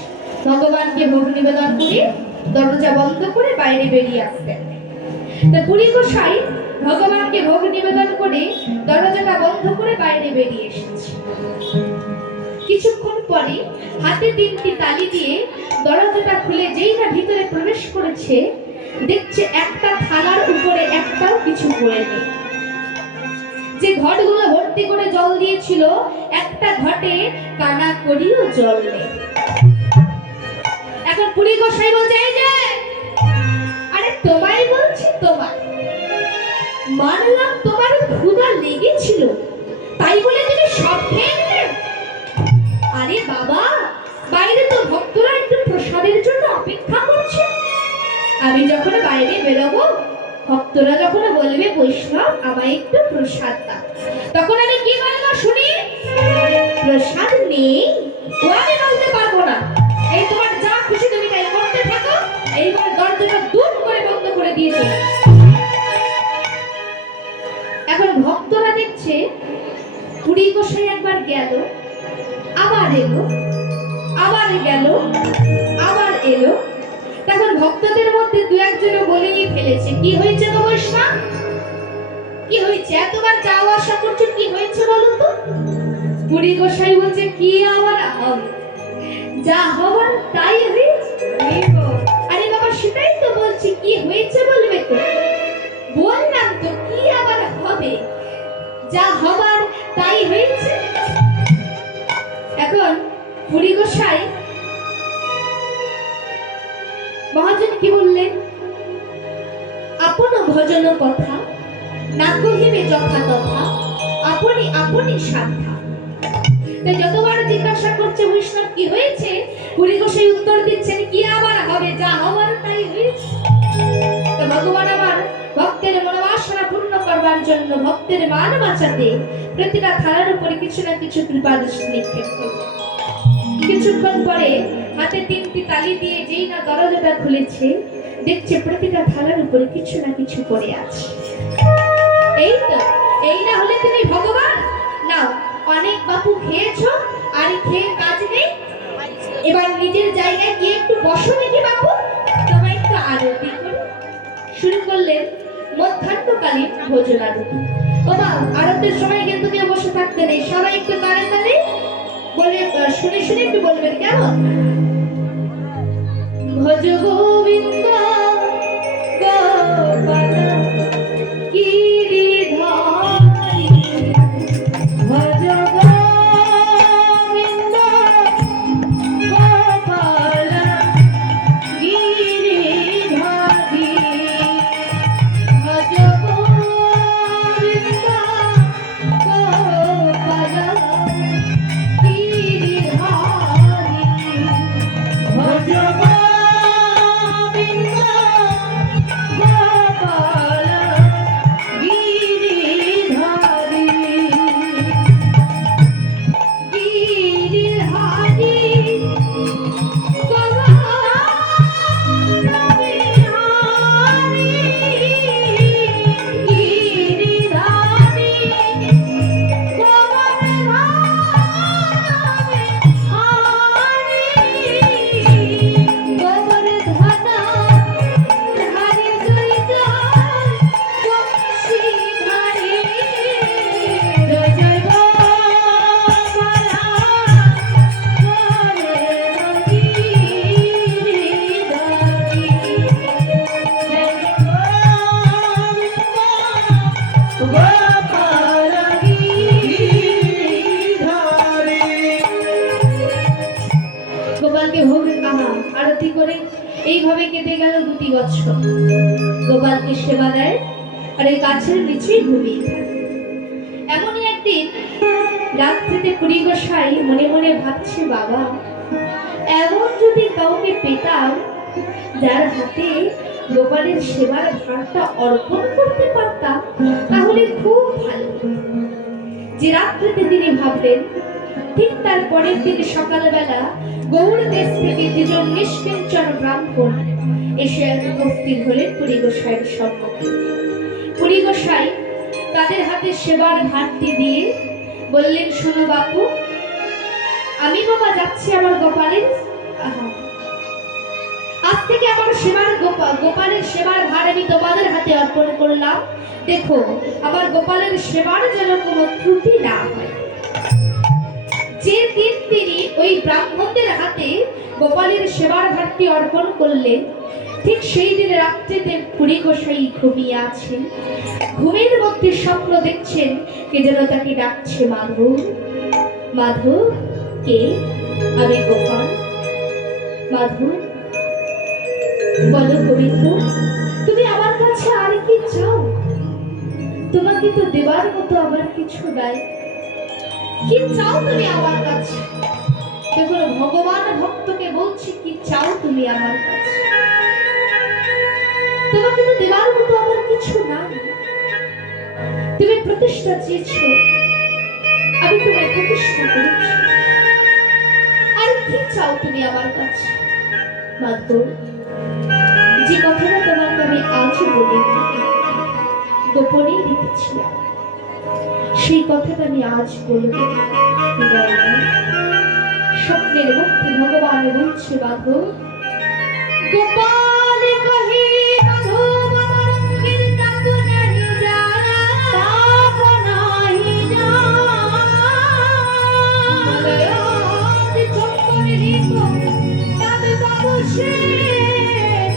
ভগবানকে ভোগ নিবেদন করে দরজা বন্ধ করে বাইরে বেরিয়ে আসতেন। তা পুরী গোসাই ভগবানকে ভোগ নিবেদন করে দরজাটা বন্ধ করে বাইরে বেরিয়ে এসেছে। কিছুক্ষণ পরে হাতে 3টি তালি দিয়ে দরজাটা খুলে যেই না ভিতরে প্রবেশ করেছে, দেখছে একটা থালার উপরে একটাও কিছু পড়ে নেই। যে ঘটগুলো ভর্তি করে জল দিয়েছিল, একটা ঘটে কানা করিও জল নেই। এখন পুরী গোসাই বলছে, এই যে, আরে তোমায় বলছি, তোমার মানলাম তোমার ক্ষুধা লেগেছিল, তাই বলে তুমি সব খেয়ে নিলে? আরে বাবা, বাইরে তো ভক্তরা একটু প্রসাদের জন্য অপেক্ষা করছে, আমি যখন বাইরে বেরোবো, ভক্তরা যখন বলবে বৈষ্ণব আমায় একটু প্রসাদ দাও, তখন আমি কি বলবো শুনি? প্রসাদ নেই, ও আমি বলতে পারবো না। এই তোমার যা খুশি তুমি তাই করতে থাকো, এইবার দরজাটা দুম করে বন্ধ করে দিয়েছে। এখন ভক্তরা দেখছে পুরী গোসাই একবার গেল, আবার এলো, আবার গেল, আবার এলো। তখন ভক্তদের মধ্যে 2-1 বলেই ফেলেছে, কি হয়েছে গো বৈষ্ণব, কি হয়েছে? এতবার যাওয়া আসা করছো, কি হয়েছে বলো তো? পুরী গোসাই বলছে, কি আবার হবে, যা হবার তাই হয়েছে। আরে বাবা, সেটাই তো বলছি, কি হয়েছে বলবে তো? বললাম তো, কি আবার হবে, যা হবার তাই হয়েছে। এখন পুরী গোসাই মহাজন কি বললেন? আপন ভজন কথা না কহিবে যথা তথা, আপনি আপনি সাধা। তাই যতবার জিজ্ঞাসা করছে বৈষ্ণব কি হয়েছে, পুরী গোসাই উত্তর দিচ্ছেন, কি জন্য ভক্তের মান বাঁচাতে প্রতিটা থালার উপরে কিছু না কিছু কৃপাদৃষ্টি নিক্ষেপ করবে। কিছুক্ষণ পরে হাতে 3টি তালি দিয়ে যেই না দরজাটা খুলেছে, দেখছে প্রতিটা থালার উপরে কিছু না কিছু পড়ে আছে। এই তো, এই না হলে তুমি ভগবান? নাও, অনেক বাপু খেয়েছো, আর খেয়ে কাজ নেই, এবার নিজের জায়গায় গিয়ে একটু বসো নাকি বাপু, তোমায় একটু আরতি করি। শুরু করলেন মধ্যাহ্নকালীন ভোজন আরতি। ও মা, আরতির সময় কিন্তু কেউ বসে থাকতে নেই, সবাই একটু তাড়াতাড়ি বলে শুনে শুনে একটু বলবেন, কেমন? ভজ গোবিন্দ গোপাল গিরিধারী, ভজ গোবিন্দ গোপাল গিরিধারী, ভজ গোবিন্দ গোপাল গিরিধারী, ভজ গোবিন্দ গোপাল গিরিধারী, গিরিধারী গোপাল গিরিধারী। গোপালকে ভোগ আরতি করে এইভাবে কেটে গেল 2টি বছর। গোপালকে সেবা দেয় আর এই গাছের নিচেই ঘুমিয়ে থাকে। এমনই একদিন রাত্রিতে পুরী গোসাই মনে মনে ভাবছে, বাবা, এমন যদি কাউকে পেতাম যার হাতে গোপালের সেবার ভারটা অর্পণ করতে পারতাম, তাহলে খুব ভালো হতো। যে রাত্রিতে তিনি ভাবলেন, ঠিক তার পরের দিন সকালবেলা গৌড় দেশ থেকে 2জন নিষ্কিঞ্চন ব্রাহ্মণ এসে উপস্থিত হলেন পুরী গোসাইয়ের সম্মুখে। পুরী গোসাই তাদের হাতে সেবার ভারটি দিয়ে বললেন, শোনো বাপু, আমি বাবা যাচ্ছি আমার গোপালের আজ থেকে আমার গোপালের সেবার ভার আমি তোমাদের হাতে অর্পণ করলাম। দেখো, আমার গোপালের সেবার যেন কোনো ত্রুটি না হয়। যে দিন তিনি ওই ব্রাহ্মণদের হাতে গোপালের সেবার ভারটি অর্পণ করলেন, ঠিক সেই দিনে রাত্রিতে পুরী গোসাই ঘুমিয়ে আছেন। ঘুমের মধ্যে স্বপ্ন দেখছেন কে যেন তাকে ডাকছে, মাধব, মাধব। কে? আমি গোপাল। মাধব, বলো গোবিন্দ, তুমি আমার কাছে আর কি চাও? তোমাকে তো দেবার মতো আমার কিছু নাই, কি চাও তুমি আমার কাছে? দেখো, ভগবান ভক্তকে বলছি, কি চাও তুমি আমার কাছে? তোমাকে তো দেবার মতো আমার কিছু নাই। তুমি প্রতিষ্ঠা চেয়েছ, আমি তোমায় প্রতিষ্ঠা করেছি, আর কি চাও তুমি আমার কাছে? মাধব, যে কথাটা তোমাকে আমি আজ বলি, গোপনেই রেখেছিলাম, সেই কথাটা আমি আজ বলব। স্বপ্নের মধ্যে ভগবান বলছে, মাধব, গোপাল কহি মাধব আমার অঙ্গের তাপ নাহি জানা, তাপ নাহি জানা, চক্কর লিপ তবে বাবু সে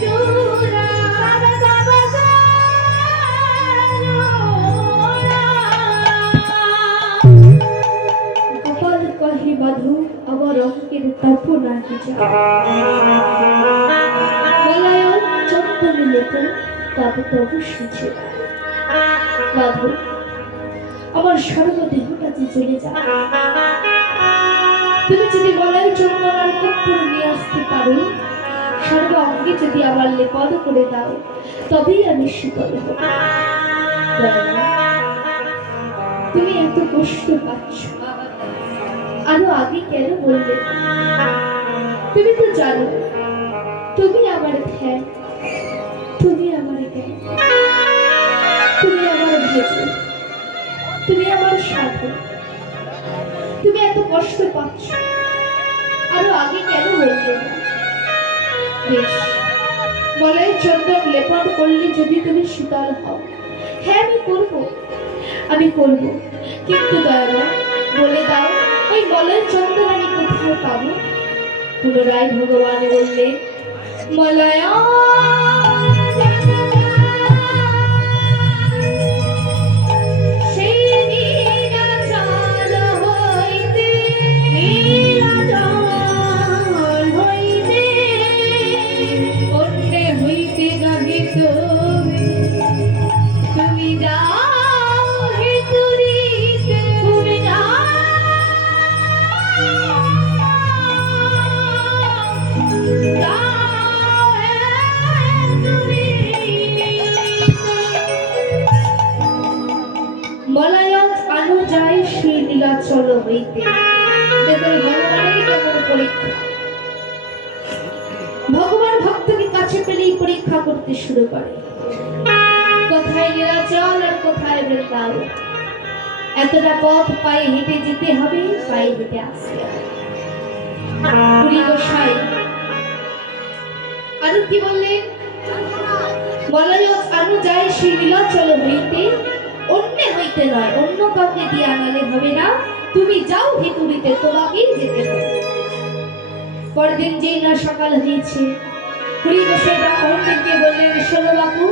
জোড়া, তবে গোপাল কহি মাধব আমার অঙ্গের তাপ নাহি জানা, চন্দন লেপ তবে তবু সুচে। মাধব, আমার সর্বদেহটা যে চলে যায়, তুমি যদি গলায় চন্দন আর কর্পূর নিয়ে আসতে পারো, সর্ব অঙ্গে যদি আমার লেপন করে দাও, তবেই আমি শীতল হব। তুমি এত কষ্ট পাচ্ছ, আরো আগে কেন বললে? তুমি তো জানো তুমি আমার ধ্যান, তুমি আমার জ্ঞান, তুমি আমার ভোজন, তুমি আমার সাধন। তুমি এত কষ্ট পাচ্ছ, আরো আগে কেন বললে না? বেশ, মলয় চন্দন লেপন করলে যদি তুমি শীতল হও, হ্যাঁ আমি করবো, আমি করবো। কিন্তু দয়াময় বলে দাও, ওই মলয় চন্দন আমি কোথায় পাবো? পুনরায় ভগবান বললেন, মলয়া সেই নীলাচল হইতে, নীলাচল হইতে, অন্যে হইতে গাহে তুমি যাও হে তুরিতে, তুমি যাও মলয়জ আলো যায় সেই নীলাচল হইতে। দেখুন ভগবানের কেমন পরীক্ষা। ভগবান ভক্তকে কাছে পেলেই পরীক্ষা করতে শুরু করে, কোথায় নীলাচল আর কোথায় বৃন্দাবন। এতটা পথ পায়ে হেঁটে যেতে হবে, পায়ে হেঁটে আসতে হবে। পুরী গোসাই আরো কি বললেন? মলয়জ আলো যায় সেই নীলাচল হইতে, অন্য হইতে নয়, অন্য কাউকে দিয়ে আনালে হবে না, তুমি যাও ভিতুরিতে, তোমাকেই যেতে হবে। পরদিন যেই না সকাল হয়েছে, পুরী গোসাই ব্রাহ্মণকে বললেন, শোনো বাবু,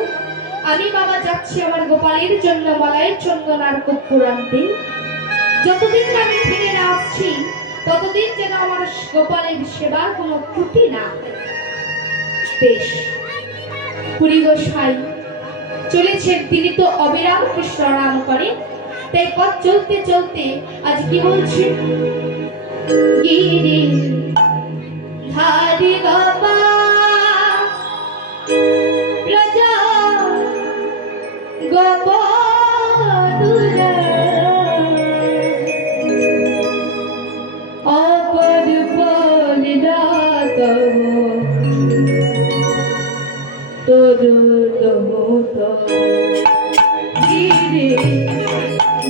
আমি বাবা যাচ্ছি আমার গোপালের জন্য মলয়ের চন্দন আর কর্পূর আনতে। যতদিন না আমি ফিরে না আসছি, ততদিন যেন আমার গোপালের সেবার কোনো ত্রুটি না হয়। বেশ, পুরী গোসাই চলেছেন, তিনি তো অবিরাম কৃষ্ণ নাম করেন, তাই পথ চলতে চলতে আজ কি বলছে? গিরি ধারি বাবা রাজা গোপালুরা অপর বলিলা তরুণ গিরি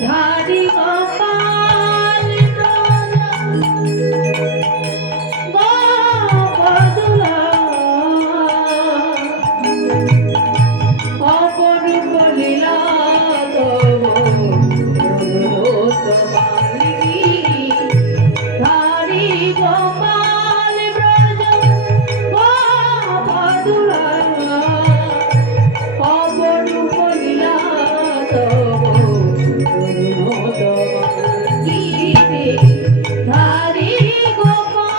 ধারি গোপাল গোপালুরা অপর বলিলা ধারি গোপাল ব্রজ গোপালুরা অপর বলিলা ধারি গোপাল।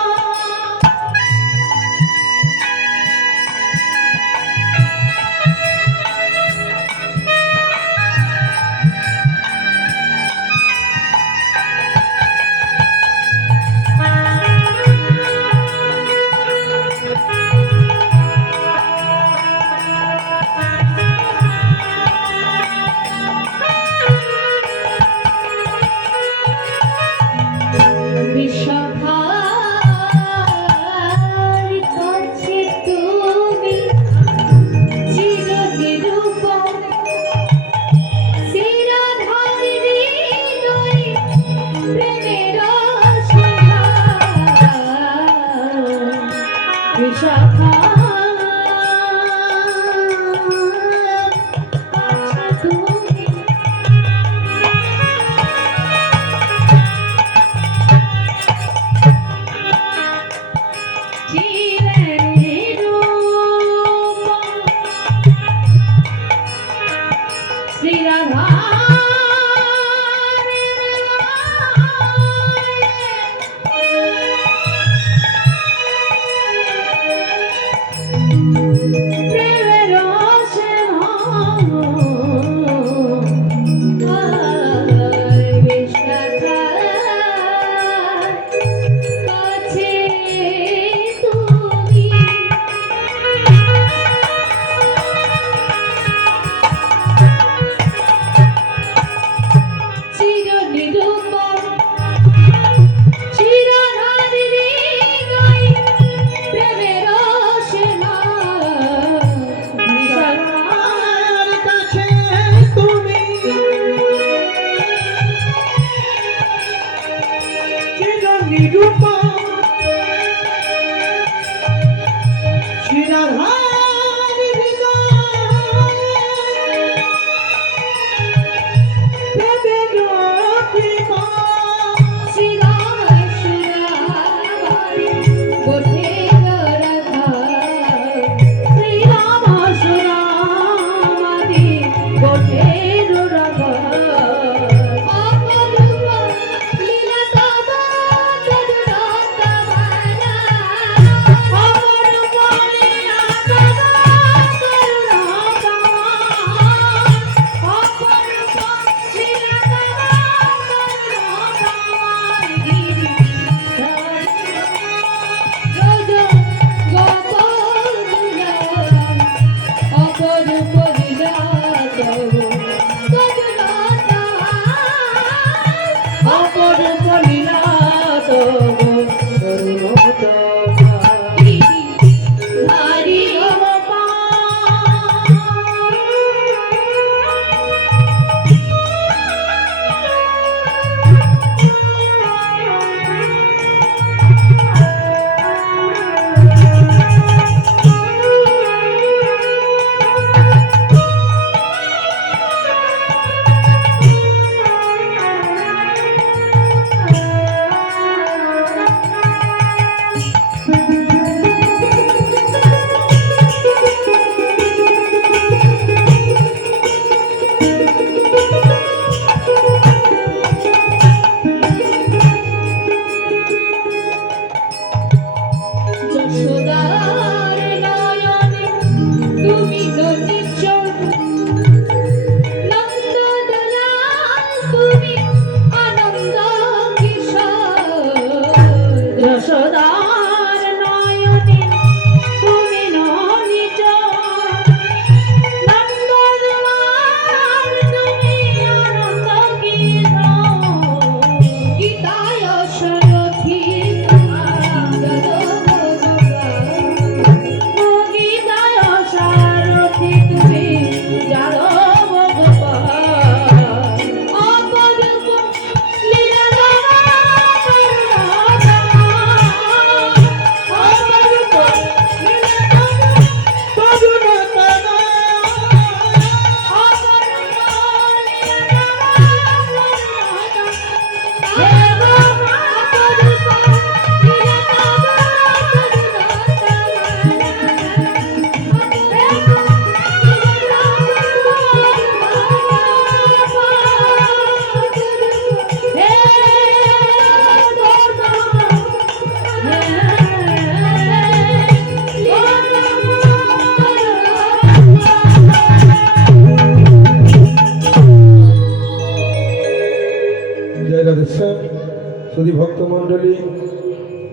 সুধী ভক্তমণ্ডলী,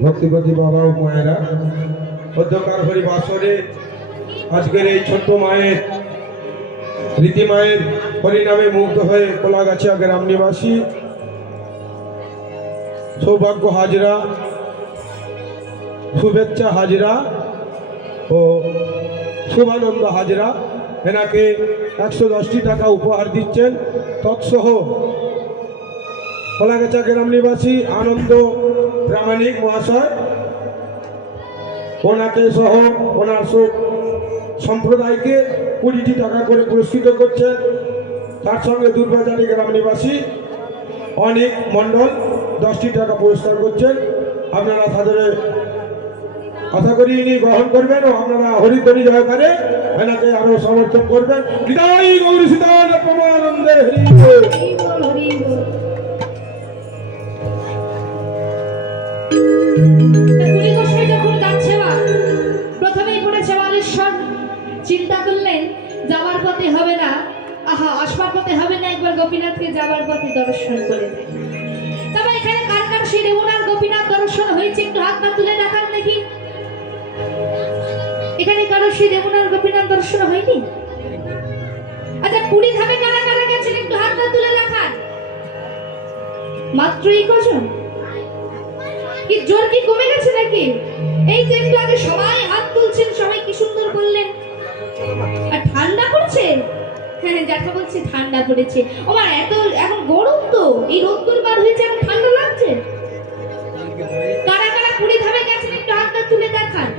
ভক্তিপতি বাবা ও মায়েরা, অধ্যকার হরি বাসরে আজকের এই ছোট্ট মায়ের রীতি মায়ের হরিনামে মুগ্ধ হয়ে কোলাগাছিয়া গ্রাম নিবাসী সৌভাগ্য হাজরা, শুভেচ্ছা হাজরা ও শুভানন্দ হাজরা এনাকে 110টি টাকা উপহার দিচ্ছেন। তৎসহ কোলাগাছা গ্রাম নিবাসী আনন্দ প্রামাণিক মহাশয় ওনাকে সহ ওনার সম্প্রদায়কে 20টি টাকা করে পুরস্কৃত করছেন। তার সঙ্গে দুর্বাজারি গ্রাম নিবাসী অনেক মণ্ডল 10টি টাকা পুরস্কার করছেন। আপনারা তাদের আশা করি ইনি গ্রহণ করবেন ও আপনারা হরিধ্বনি জয়কারে এনাকে আরো সমর্থন করবেন। বিদায় গৌরী সীতার পরমানন্দে হরি বল। হরি বল, হরি বল। পুরী গোসাই যখন যাচ্ছে মা, প্রথমেই পড়েছে বালেশ্বর। চিন্তা করলেন যাওয়ার পথে হবে না, আসবার পথে হবে না, একবার গোপীনাথকে যাওয়ার পথে দর্শন করে দেয়। তবে এখানে কার কার সেই রেমুনার গোপীনাথ দর্শন হয়েছে একটু হাত পা তুলে দেখান দেখি। এখানে কারো সেই রেমুনার গোপীনাথ দর্শন হয়নি? আচ্ছা, পুরী ধামে কারা কারা গেছেন একটু হাত পা তুলে দেখান। মাত্র এই কজন? কি জোর কি কমে গেছে নাকি? এই তো একটু আগে সবাই হাত তুলছেন, সবাই কি সুন্দর বললেন। আর ঠান্ডা পড়ছে? হ্যাঁ জ্যাঠা বলছে ঠান্ডা পড়েছে। ওমা এত এখন গরম তো, এই রোদ্দুর বার হয়েছে, এখন ঠান্ডা লাগছে। কারা কারা পুরী ধামে গেছেন একটু হাতটা তুলে দেখান।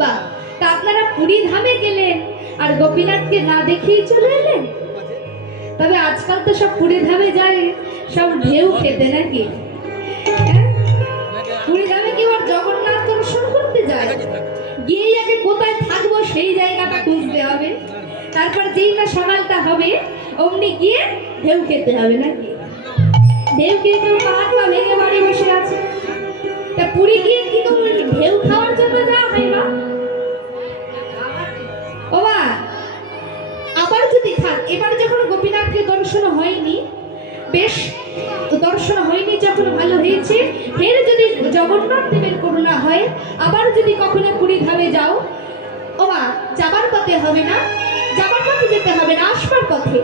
বাহ, তা আপনারা পুরী ধামে গেলেন আর গোপীনাথকে না দেখেই চলে এলেন? তবে আজকাল তো সব পুরী ধামে যায় সব ঢেউ খেতে নাকি? পুরী ধামে কি আর জগন্নাথ দর্শন করতে যায়? গিয়ে আগে কোথায় থাকবো সেই জায়গাটা খুঁজতে হবে, তারপর যেই না সকালটা হবে অমনি গিয়ে ঢেউ খেতে হবে নাকি? ঢেউ খেয়ে কেউ পাহাড় পা ভেঙে বাড়ি বসে আছে। তা পুরী গিয়ে কি ঢেউ খাওয়ার জন্য যাওয়া হয় না? ও মা, আবার যদি থাক, এবার যখন গোপীনাথকে দর্শন হয়নি, বেশ দর্শন হয়নি যখন ভালো হয়েছে, ফের যদি জগন্নাথ দেবের করুণা হয়, আবার যদি কখনো পুরী ধামে যাও, ও মা যাবার পথে হবে না, যাবার পথে যেতে হবে না, আসবার পথে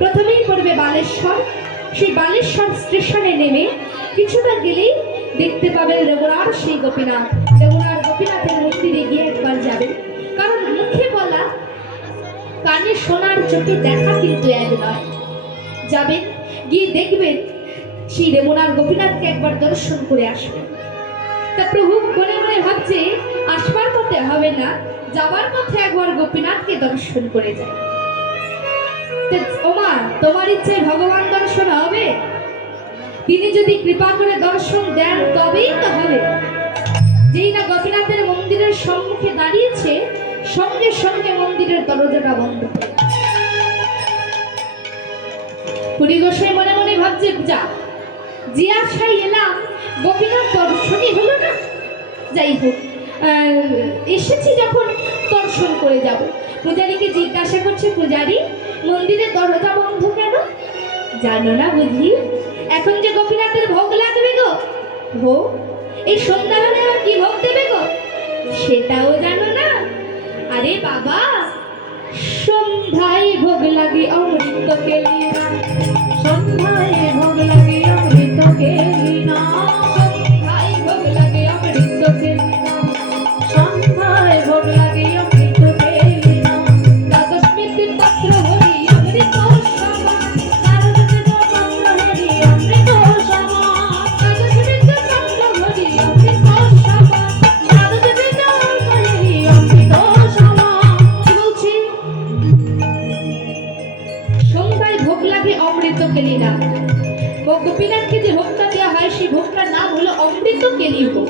প্রথমেই পড়বে বালেশ্বর। সেই বালেশ্বর স্টেশনে নেমে কিছুটা গেলেই দেখতে পাবেন রেমুনার সেই গোপীনাথ। রেমুনার গোপীনাথের মন্দিরে গিয়ে একবার যাবেন, কারণ মুখে বলা কানে শোনার চোখে দেখা কিন্তু এক নয়। যাবেন, গিয়ে দেখবেন সেই রেমুনার গোপীনাথকে একবার দর্শন করে আসবেন। তা প্রভু মনে মনে ভাবছে আসবার পথে হবে না, যাবার পথে একবার গোপীনাথকে দর্শন করে যায়। ওমা, তোমার ইচ্ছে ভগবান দর্শন হবে? তিনি যদি কৃপা করে দর্শন দেন তবেই তো হবে। যেই না গোপীনাথের মন্দিরের সম্মুখে দাঁড়িয়েছে, সঙ্গে সঙ্গে মন্দিরের দরজাটা বন্ধ। পুরী গোসাই মনে মনে ভাবছে যা, যে আশায় এলাম গোপীনাথ দর্শনই হলো না। যাই হোক, এসেছি যখন দর্শন করে যাব। পূজারীকে জিজ্ঞাসা করছে, পূজারী মন্দিরের দরজা বন্ধ কেন? জানো না বুঝি? এখন যে গোপীনাথের ভোগ লাগবে গো, ভোগ এই সন্ধ্যাবেলায় আবার কি ভোগ দেবে গো, সেটাও জানো না? আরে বাবা, সন্ধ্যায় ভোগ লাগে অমৃত কেলিনা, সন্ধ্যায় ভোগ লাগে অমৃত কেলিনা, সন্ধ্যায় ভোগ লাগে অমৃত কেলিনা, সন্ধ্যায় ভোগ লাগে অমৃত কেলিনা, দ্বাদশ মিত্তির পাত্র হরি অমৃত সমান, নারদবেদ পাত্র হরি অমৃত সমান, দ্বাদশ মিত্তির পাত্র হরি অমৃত সমান, নারদবেদ হরি অমৃত সমান। কি বলছি? সন্ধ্যায় ভোগ লাগে অমৃত কেলিনা। গোপীনাথকে যে ভোগটা দেওয়া হয় সেই ভোগটার নাম হলো অমৃত কেলি ভোগ।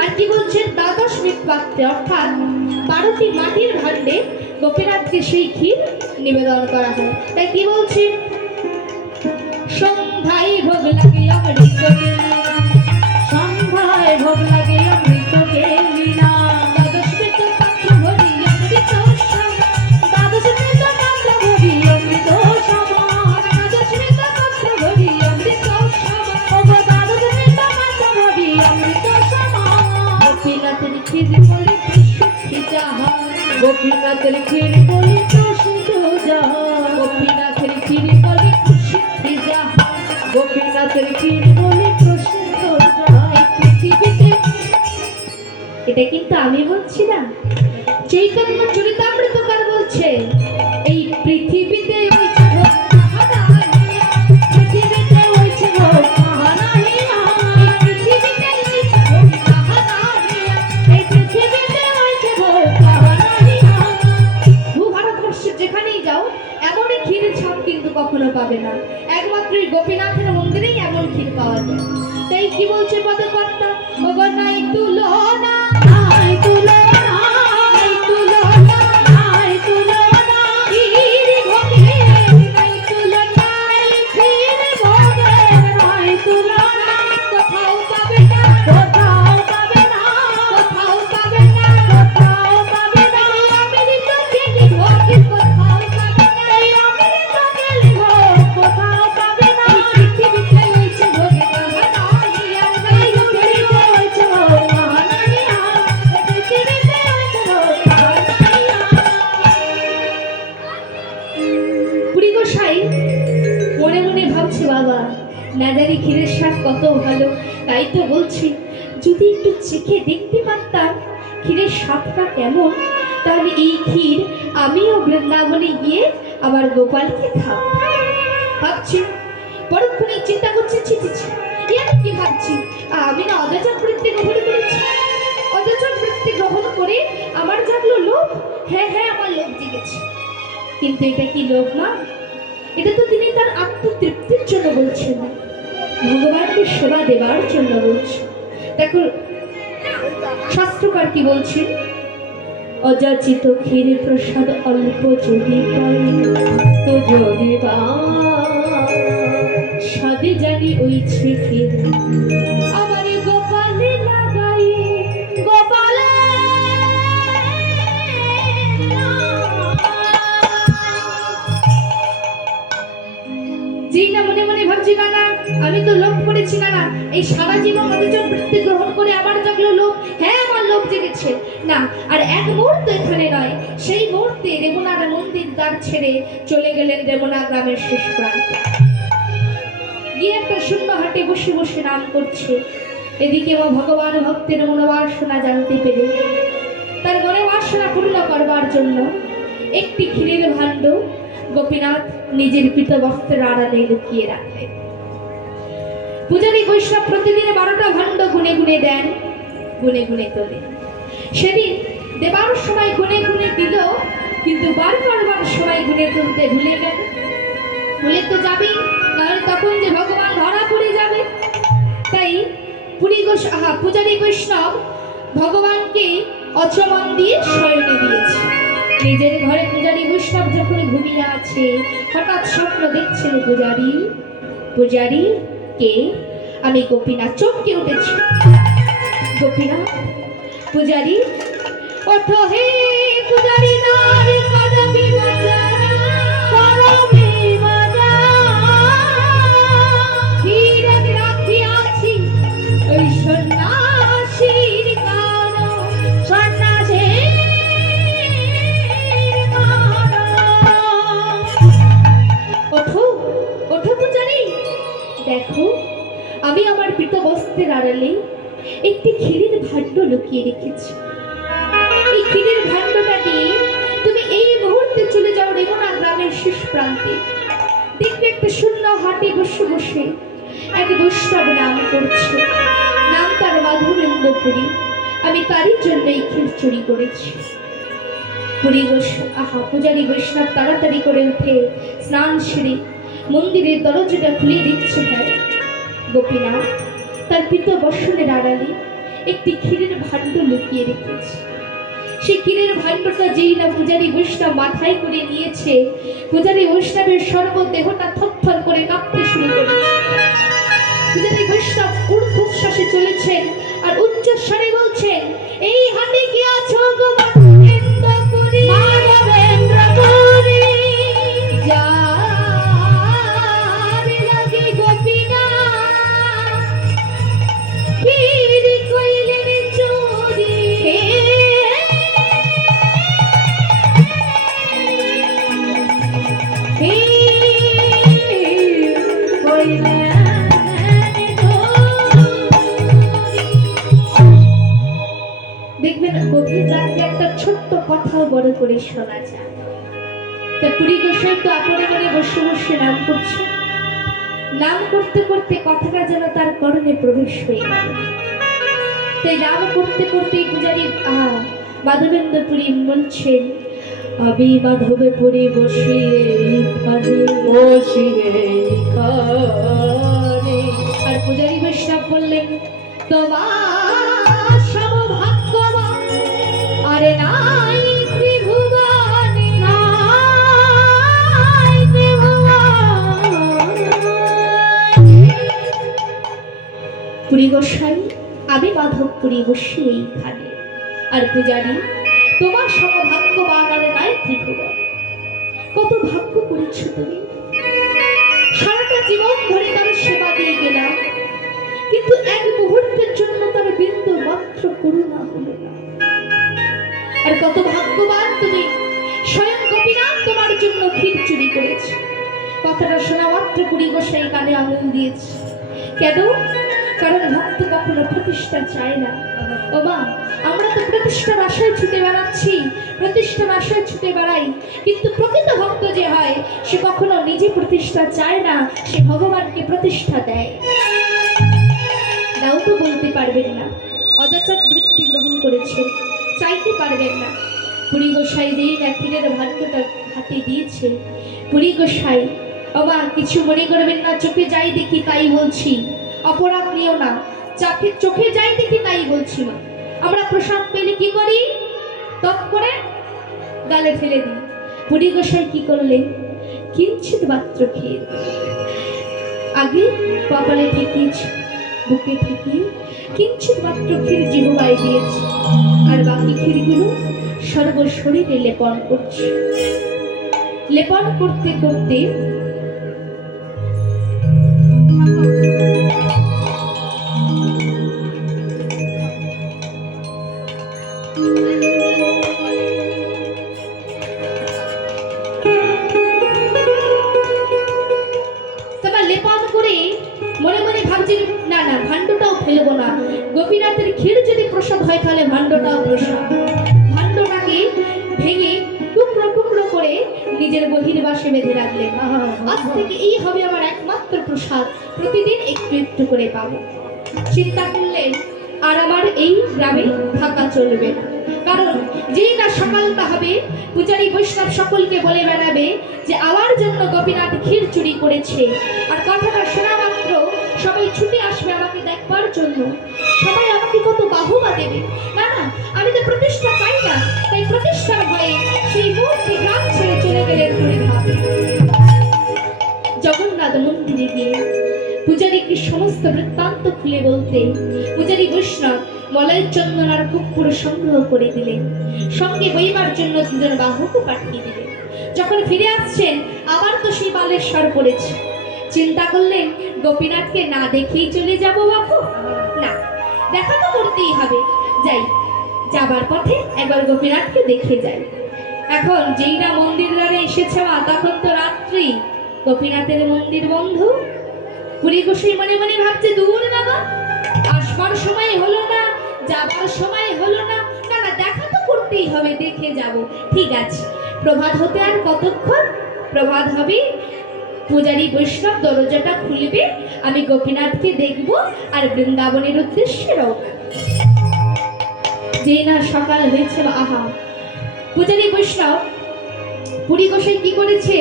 আর কি বলছেন? দ্বাদশ মৃৎপাত্রে, অর্থাৎ 12টি মাটির ভাণ্ডে গোপীনাথকে সেই ক্ষীর নিবেদন করা হয়। তাই কি বলছে? সন্ধ্যায় ভোগ লাগে অমৃত কেলিনা, সন্ধ্যায় ভোগ লাগে অমৃত কেলিনা, দ্বাদশ মৃৎপাত্র হরি অমৃত সমান, দ্বাদশবেদ পাত্র হরি অমৃত সমান, দ্বাদশ মৃৎপাত্র হরি অমৃত সমান, গোপীনাথের ক্ষীর বলি প্রসিদ্ধ যাহা গোপীনাথের ক্ষীর বলে প্রসিদ্ধ যাহা গোপীনাথের ক্ষীর বলি প্রসিদ্ধ যাহা এই পৃথিবীতে, এটা কিন্তু আমি বলছি না, চৈতন্য চরিতামৃতকার বলছে, এই পৃথিবীতে ওই জগৎ তাহারা আহিয়া, পৃথিবীতে হইছে ভোগ তাহারাহিয়া এই পৃথিবীতে ওই জগৎ তাহারা আহিয়া, এই পৃথিবীতে হইছে ভোগ তাহারাহিয়া ভূভারতবর্ষে যেখানেই যাও এমনই ক্ষীরের ছাপ কিন্তু কখনো পাবে না, একমাত্র এই গোপীনাথের মন্দিরেই এমন ক্ষীর পাওয়া যায়। তাই কি বলছে পদকর্তা, ওগো নাই তুলনা, নাই তুলনা নাই তুলনা, নাই তুলনা ক্ষীর ভোগের নাই তুলনা, ক্ষীর ভোগের নাই তুলনা কোথাও পাবে না, কোথাও পাবে না কোথাও পাবে না, কোথাও পাবে না এই অমৃত খেলি ভোগের কোথাও পাবে না, এই অমৃত খেলি ভোগ কোথাও পাবে না এই পৃথিবীতে হয়েছে ভোগে তাহারা আহিয়া, এই পৃথিবীতে হইছে ভোগ তাহারাহিয়া এই পৃথিবীতে হইছে ভোগ তাহারাহিয়া পুরী গোসাই মনে মনে ভাবছে, বাবা না জানি ক্ষীরের স্বাদ কত ভালো, তাই তো বলছি যদি একটু চেখে দেখতে পারতাম ক্ষীরের স্বাদটা কেমন, তাহলে এই ক্ষীর আমিও বৃন্দাবনে গিয়ে আমার গোপালকে খাবো। ভাবছি পরক্ষণে চিন্তা করছি, ছিটিছি আমি কি ভাবছি, আমি না অযাচক বৃত্তি গ্রহণ করেছি, অযাচক বৃত্তি গ্রহণ করে আমার জাগলো লোভ, হ্যাঁ হ্যাঁ আমার লোভ জেগেছে, কিন্তু এটা কি লোভ না, এটা তো তিনি তার আত্মতৃপ্তির জন্য বলছেন না, ভগবানকে সেবা দেবার জন্য বলছেন। দেখো শাস্ত্রকার কি বলছেন, অযাচিত ক্ষীর প্রসাদ অল্প যদি পাই, তো যদি বা সাদে জানি ওইছে ক্ষীর আমার গোপালে লাগাই, গোপালে যেই না মনে মনে ভাবছি না না আমি তো লোভ করেছি, না না এই সারা জীবন অযাচক বৃত্তি গ্রহণ করে আমার জাগলো লোভ, হ্যাঁ আমার লোভ জেগেছে না, আর এক মুহূর্ত এখানে নয়, সেই মুহূর্তে রেমুনার মন্দির দ্বার ছেড়ে চলে গেলেন রেমুনা গ্রামের শেষ প্রান্তে, গিয়ে একটা শূন্য হাটে বসে বসে নাম করছে। এদিকে ভগবান ভক্তের মনোবাসনা জানতে পেরে তার মনে বাসনা পূর্ণ করবার জন্য একটি ক্ষীরের ভাণ্ড গোপীনাথ নিজের পীত বস্ত্রের আড়ালে লুকিয়ে রাখলেন। পূজারী বৈষ্ণব প্রতিদিন 12টা ভাণ্ড গুনে গুনে দেন, গুনে গুনে তোলে। সেদিন দেবার সময় গুনে গুনে দিল, কিন্তু বারবার সময় গুনে তুলতে ভুলে গেল। ভুলে তো যাবেই, নাহলে তখন যে ভগবান ধরা পড়ে যাবে। তাই পূজারী বৈষ্ণব ভগবানকে অচমন দিয়ে শয়নে দিয়েছে। নিজের ঘরে পূজারী বৈষ্ণব যখন ঘুমিয়ে আছে, হঠাৎ স্বপ্ন দেখছেন পূজারী, পূজারী কে, আমি গোপীনাথ। চমকে উঠেছি, গোপীনাথ, পূজারী ওঠো হে পূজারী নারী কদমী বাজা, করবি বাজা ক্ষীর রাখিয়াছি ওই সন্ন্যাসীর কারণ, সন্ন্যাসীর কারণ। ওঠো ওঠো পূজারী, দেখো আমি আমার পীত বস্ত্রের আড়ালে একটি ক্ষীরের ভাণ্ড লুকিয়ে রেখেছি। এই ক্ষীরের ভাণ্ডটা নিয়ে তুমি এই মুহূর্তে চলে যাও রেমুনা গ্রামের শেষ প্রান্তে, দেখবে একটা শূন্য হাটে বসে বসে এক বৈষ্ণব নাম করছে, নাম তার মাধবেন্দ্রপুরী। আমি তারই জন্য এই ক্ষীর চুরি করেছি। পূজারী বৈষ্ণব তাড়াতাড়ি করে উঠে স্নান সেরে মন্দিরের দরজাটা খুলে দিচ্ছে। হ্যাঁ, গোপীনাথ তার পীত বস্ত্রের আড়ালে একটি ক্ষীরের ভাণ্ড লুকিয়ে রেখেছে। সেই ক্ষীরের ভাণ্ডটা যেই না পূজারী বৈষ্ণব মাথায় করে নিয়েছে, পূজারী বৈষ্ণবের সর্বদেহটা থরথর করে কাঁপতে শুরু করেছে। পূজারী বৈষ্ণব ঊর্ধ্বশ্বাসে চলেছেন আর উচ্চস্বরে বলছেন, এই হাটে কি আছো গো মাধবেন্দ্রপুরী, মাধবেন্দ্রপুরী যার লাগে গোপীনাথ ক্ষীর কইলেন চুরি, যে একটা ছোট্ট কথাও বড় করে শোনা যায়। তা পুরী গোসাই তো আপনে মনে বসে বসে নাম করছে, নাম করতে করতে কথাটা যেন তার কর্ণে প্রবেশ হয়ে গেল। তাই নাম করতে করতে পূজারী মাধবেন্দ্র পুরী বলছেন, আমি মাধবপুরে বসে আর পূজারী বৈষ্ণব বললেন, তোমার সমভাগ্যবান আরে নাই ত্রিভুবনে, নাই ত্রিভুবনে। পুরী গোসাই আমি মাধবপুরে বসে এইখানে, আর পূজারী তোমার সমভাগ্যবান আর নাই ত্রিভুবন। কত ভাগ্য করেছ তুমি, সারাটা জীবন ধরে তার সেবা দিয়ে গেলাম, কিন্তু এক মুহূর্তের জন্য তার বিন্দু মাত্র করুণা হলো না। আর কত ভাগ্যবান তুমি, স্বয়ং গোপীনাথ তোমার জন্য ক্ষীর চুরি করেছে। কথাটা শোনা মাত্র পুরী গোসাই কানে আঙুল দিয়েছে। কেন? কারণ ভক্ত কখনো প্রতিষ্ঠা চায় না। ও মা, আমরা তো প্রতিষ্ঠার আশায় ছুটে বেড়াচ্ছি, প্রতিষ্ঠার আশায় ছুটে বেড়াই, কিন্তু প্রকৃত ভক্ত যে হয় সে কখনো নিজে প্রতিষ্ঠা চায় না, সে ভগবানকে প্রতিষ্ঠা দেয়। তাও তো বলতে পারবেন না, অযাচক বৃত্তি গ্রহণ করেছেন, চাইতে পারবেন না। পুরী গোসাই যেই ম্যাথিনের ভাগ্যটা হাতে দিয়েছে, পুরী গোসাই বাবা কিছু মনে করবেন না, চোখে যাই দেখি তাই বলছি, অপরাধ নিও না, চোখে যাই দেখি তাই বলছি না। আমরা প্রসাদ পেলে কি করি? তপ করে গালে ফেলে দিই। পুরী গোসাই কি করলেন? কিঞ্চিত মাত্র খেয়ে আগে কপালে ঠেকিয়েছে, বুকে ঠেকিয়ে কিঞ্চিত মাত্র ক্ষীর জিহ্বায় দিয়েছে, আর বাকি ক্ষীরগুলো সর্বশরীরে লেপন করছে। লেপন করতে করতে মনে মনে ভাবছেন, না না ভাণ্ডটাও ফেলবো না, গোপীনাথের ক্ষীর যদি প্রসাদ হয় তাহলে ভাণ্ডটাও প্রসাদ। ভাণ্ডটাকে ভেঙে টুকরো টুকরো করে নিজের বহির্বাসে বেঁধে রাখলেন। আজ থেকে এই হবে আমার একমাত্র প্রসাদ, প্রতিদিন একটু একটু করে পাবো। চিন্তা করলেন আর আমার এই গ্রামে থাকা চলবে না, কারণ যেই না সকালটা হবে পূজারী বৈষ্ণব সকলকে বলে বেড়াবে যে আমার জন্য গোপীনাথ ক্ষীর চুরি করেছে। আর কথাটা শোনা মাত্র সবাই ছুটে আসবে আমাকে দেখবার জন্য, সবাই আমাকে কত বাহুবা দেবে। না না, আমি তো প্রতিষ্ঠা চাই না, তাই প্রতিষ্ঠার ভয়ে সেই মুহূর্তে গ্রাম ছেড়ে চলে গেলেন হরিধাম। জগন্নাথ মন্দিরে গিয়ে পূজারীকে সমস্ত বৃত্তান্ত খুলে বলতে পূজারী বৈষ্ণব মলয় চন্দন আর কর্পূর সংগ্রহ করে দিলেন, সঙ্গে বইবার জন্য দুজন বাহকও পাঠিয়ে দিলেন। যখন ফিরে আসছেন আবার তো সেই বালেশ্বর পড়েছে। চিন্তা করলেন গোপীনাথকে না দেখেই চলে যাব বাবু, না দেখা তো করতেই হবে, যাই যাবার পথে একবার গোপীনাথকে দেখে যাই। এখন যেই না মন্দির দ্বারে এসেছে মা, তখন তো রাত্রি, গোপীনাথের মন্দির বন্ধ। পুরী গোসাই মনে মনে ভাবছে, দূর বাবা, আসবার সময় হলো না, যাবার সময় হলো না, না না দেখা তো করতেই হবে, দেখে যাব। ঠিক আছে, প্রভাত হতে আর কতক্ষণ, প্রভাত হবে, পূজারী বৈষ্ণব দরজাটা খুলবে, আমি গোপীনাথকে দেখব আর বৃন্দাবনের উদ্দেশ্যে রওনা। যেই না সকাল হয়েছে, আহা, পূজারী বৈষ্ণব পুরী গোসাই কি করেছে,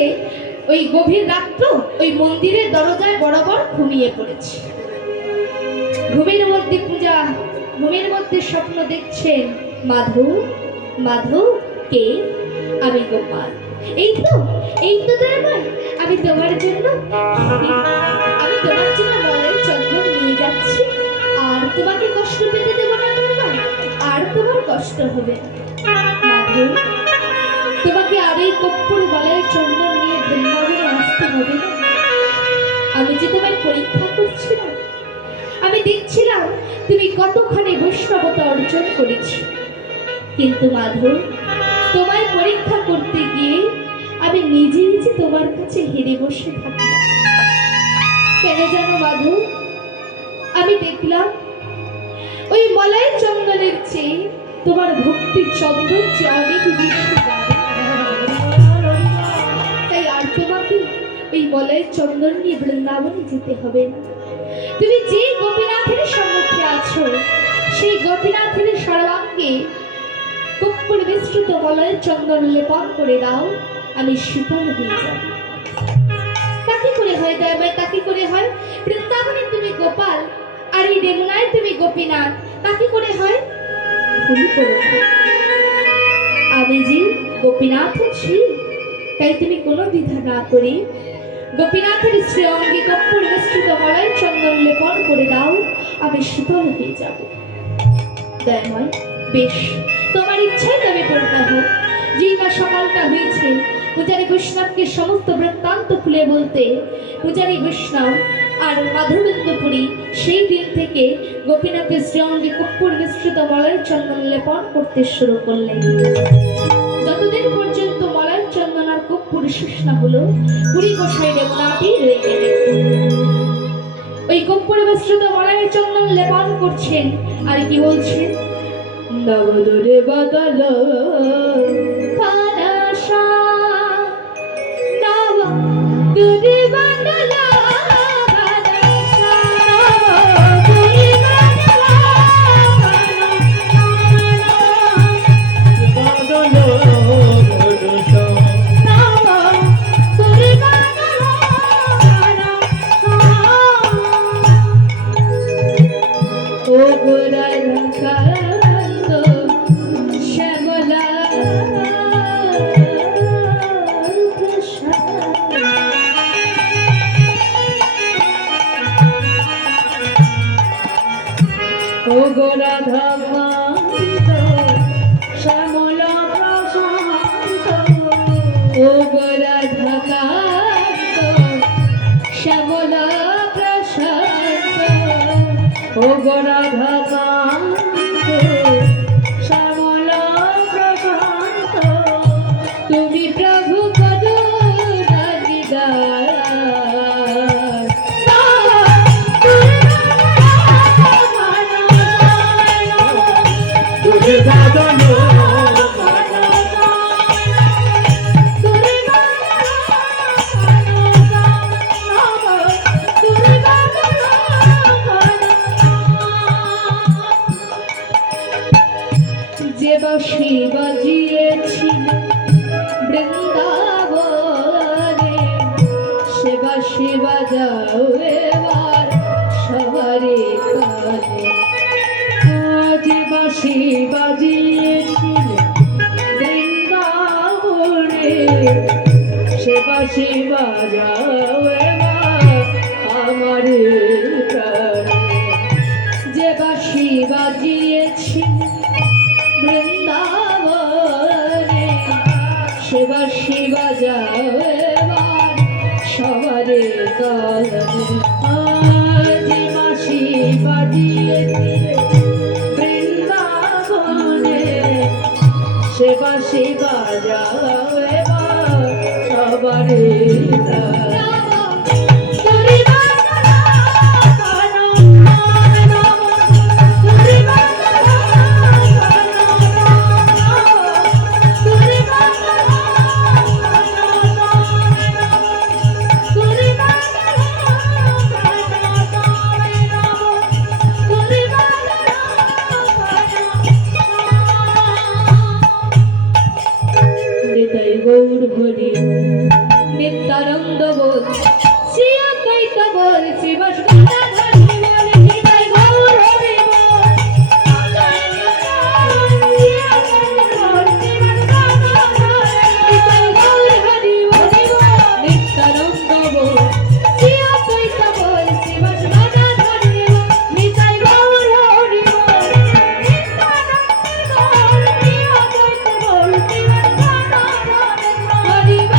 ওই গভীর রাত্র ওই মন্দিরের দরজায় বরাবর ঘুমিয়ে পড়েছে। ঘুমের মধ্যে পূজা, ঘুমের মধ্যে স্বপ্ন দেখছেন, মাধু মাধু কে? আমি গোপাল। এই তো দয়াময়, আমি তোমার জন্য মলের চন্দন নিয়ে যাচ্ছি, আর তোমাকে কষ্ট পেতে দেব না গোপাল, আর তোমার কষ্ট হবে না। মাধু, তোমাকে আর এই কর্পূর মলের চন্দন নিয়ে বৃন্দাবনে আসতে হবে না। আমি যে তোমার পরীক্ষা করছিলাম, আমি দেখছিলাম তুমি কতখানি বৈষ্ণবতা অর্জন করেছি, কিন্তু মাধু তোমায় পরীক্ষা করতে গিয়ে আমি নিজে নিজে তোমার কাছে হেরে বসে থাকলাম। কেন জানো মাধু? আমি দেখলাম ওই মলয় চন্দনের চেয়ে তোমার ভক্তির চন্দন যে অনেক বেশি দামি। তাই আর তোমাকে এই বলয়ের চন্দন নিয়ে বৃন্দাবনে যেতে হবে না। তুমি যে গোপীনাথের সম্মুখে আছো সেই গোপীনাথের সর্বাঙ্গে কর্পূর মিশ্রিত বলয়ের চন্দন লেপন করে দাও, আমি শীতল হয়ে যাব। তাকে করে হয় দয়াময়, তাকে করে হয় বৃন্দাবনে তুমি গোপাল আর এই রেমুনায় তুমি গোপীনাথ, তাকে করে হয় ভুল করো না। আমি যে গোপীনাথ শ্রী, তাই তুমি কোনো দ্বিধা না করে গোপীনাথের শ্রী অঙ্গে কর্পূর মিশ্রিত বলয়ের চন্দন লেপন করে দাও, আমি শীতল হয়ে যাব। দয়াময় বেশ, তোমার ইচ্ছাই তবে পূর্ণ হোক। যেই বা সকালটা হয়েছে, পূজারী বৈষ্ণবকে সমস্ত বৃত্তান্ত খুলে বলতে পূজারী বৈষ্ণব আর মাধবেন্দ্রপুরী সেই দিন থেকে গোপীনাথের শ্রীঅঙ্গে কর্পূর মিশ্রিত মলয়ের চন্দন লেপন করতে শুরু করলেন। যতদিন পর্যন্ত মলয়ের চন্দন আর কর্পূর শেষ না হলো, পুরী গোসাই রেমুনাতেই রয়ে গেলেন। ওই কর্পূর মিশ্রিত মলয়ের চন্দন লেপন করছেন আর কি বলছেন, নবদরে বদল খানাশা, নবদরে বদল খানাশা, নবদরে বদল ও গোরাই কান্ত শ্যামলা ও গোরাধা কান্ত শ্যামলা প্রশান্ত, ও গোরাধা কান্ত শ্যামলা প্রশান্ত, ও গোরাধা কান্ত শ্যামলা প্রশান্ত, তুমি প্রভু করুণা নিদান। যে বাঁশি বাজিয়েছিল বৃন্দাবনে, সে বাঁশি বাজাও এবার সবারে কানে। যে বাঁশি বাজিয়েছিল বৃন্দাবনে, সে বাঁশি বাজাও এবার আমারে কানে। যে বাঁশি বাজিয়েছিল বৃন্দাবনে, সে বাঁশি বাজাও এবার সবারে কানে। আজ বাঁশি বাজিয়েছিলে বৃন্দাবনে, সে বাঁশি বাজাও এবার সবারে কানে। নিতাই গৌর হরি নিত্যানন্দ বল, শ্রী অদ্বৈত বল, শ্রী বৈষ্ণব বল, নিতাই গৌর হরি বল, নিতাই গৌর হরি বল, নিত্যানন্দ বল, শ্রী অদ্বৈত বল, শ্রী বৈষ্ণব বল, নিতাই গৌর হরি বল, নিত্যানন্দ বল, শ্রী অদ্বৈত বল, শ্রী বৈষ্ণব হরি বল।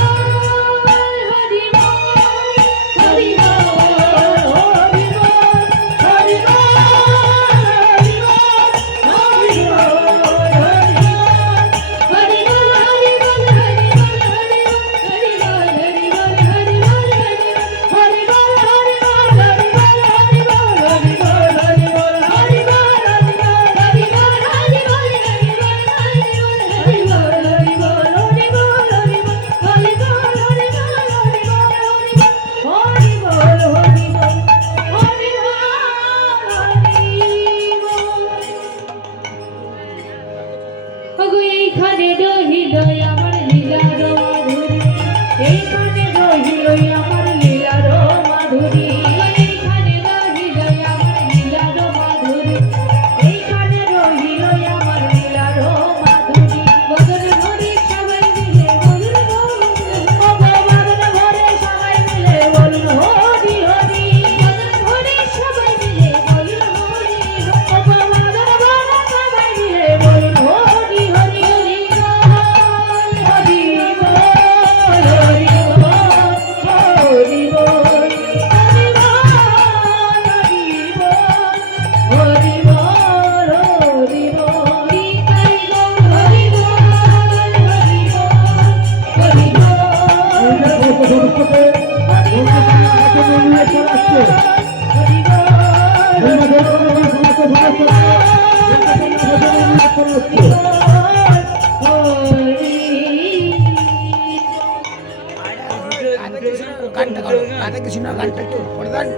রাধা কৃষ্ণ গানটা একটু পড়ে দেন।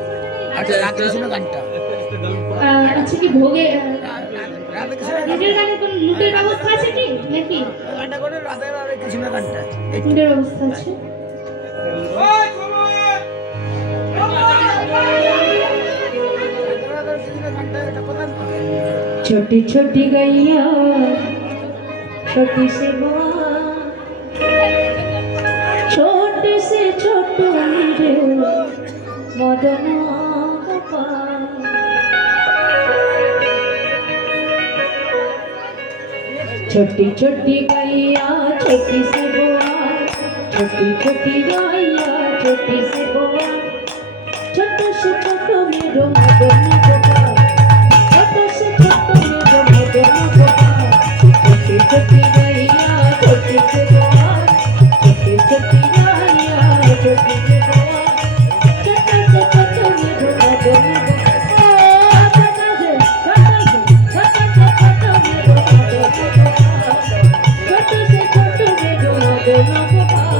আচ্ছা রাধা কৃষ্ণ গানটা আচ্ছা কি ভোগে রাধা কৃষ্ণ লুটের গানে কোন লুটের ব্যবস্থা আছে কি নাকি গানটা করে রাধা কৃষ্ণ গানটা লুটের ব্যবস্থা আছে রাধা কৃষ্ণ গানটা এটা প্রধান করে। छोटी छोटी गैया छोटी से बुआ छोटे से छोटू मेरे मदना गोपाल छोटी छोटी गैया छोटी से बुआ छोटी छोटी गैया छोटी से बुआ छोटे से छोटू मेरे मदना गोपाल छोटे से छोटू मेरे मदना गोपाल छोटी छोटी गैया छोटी से बुआ छोटी छोटी गैया छोटी से बुआ छोटे से छोटू मेरे मदना गोपाल छोटे से छोटू मेरे मदना गोपाल छोटे से छोटू मेरे मदना गोपाल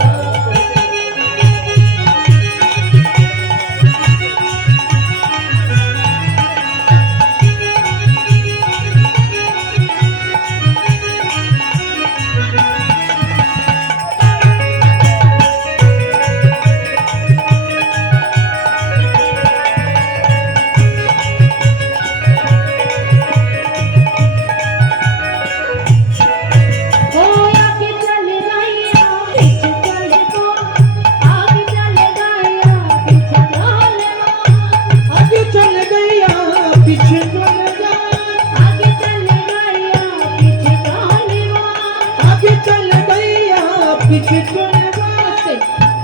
ओ आगे चले गैया पीछे चले गो आगे चले गैया पीछे चले गो आगे चल गया पीछे चल गया आगे चले गैया पीछे चले गो आगे चल गया पीछे चल गया আস্তে।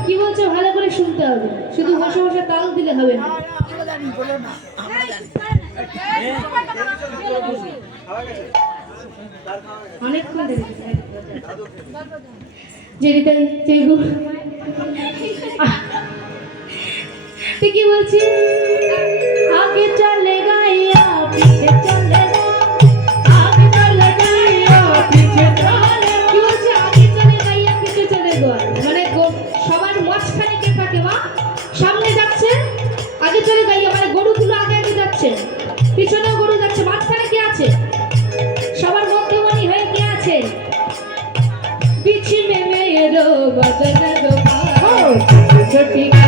কি বলছো ভালো করে শুনতে হবে শুধু বসে বসে তাল দিলে হবে না আমরা জানি বলো না আমরা জানি অনেকক্ষণ দেখেছি জেরিতাই জেগু তুই কি বলছি आगे चले गैया पीछे चले गो आगे चले गैया पीछे चले কি বলছে আগে চলে গাইয়া পিছে চলে গোয়া মানে সবার মাঝখানে কে থাকে মা সামনে যাচ্ছে আগে চলে গাইয়া মানে গরুগুলো আগে আগে যাচ্ছে পিছনেও গরু যাচ্ছে মাঝখানে কে আছে সবার মধ্যমণি হয়ে কে আছে পিছি মে মেয়েরো বদন গোপাল छोटी छोटी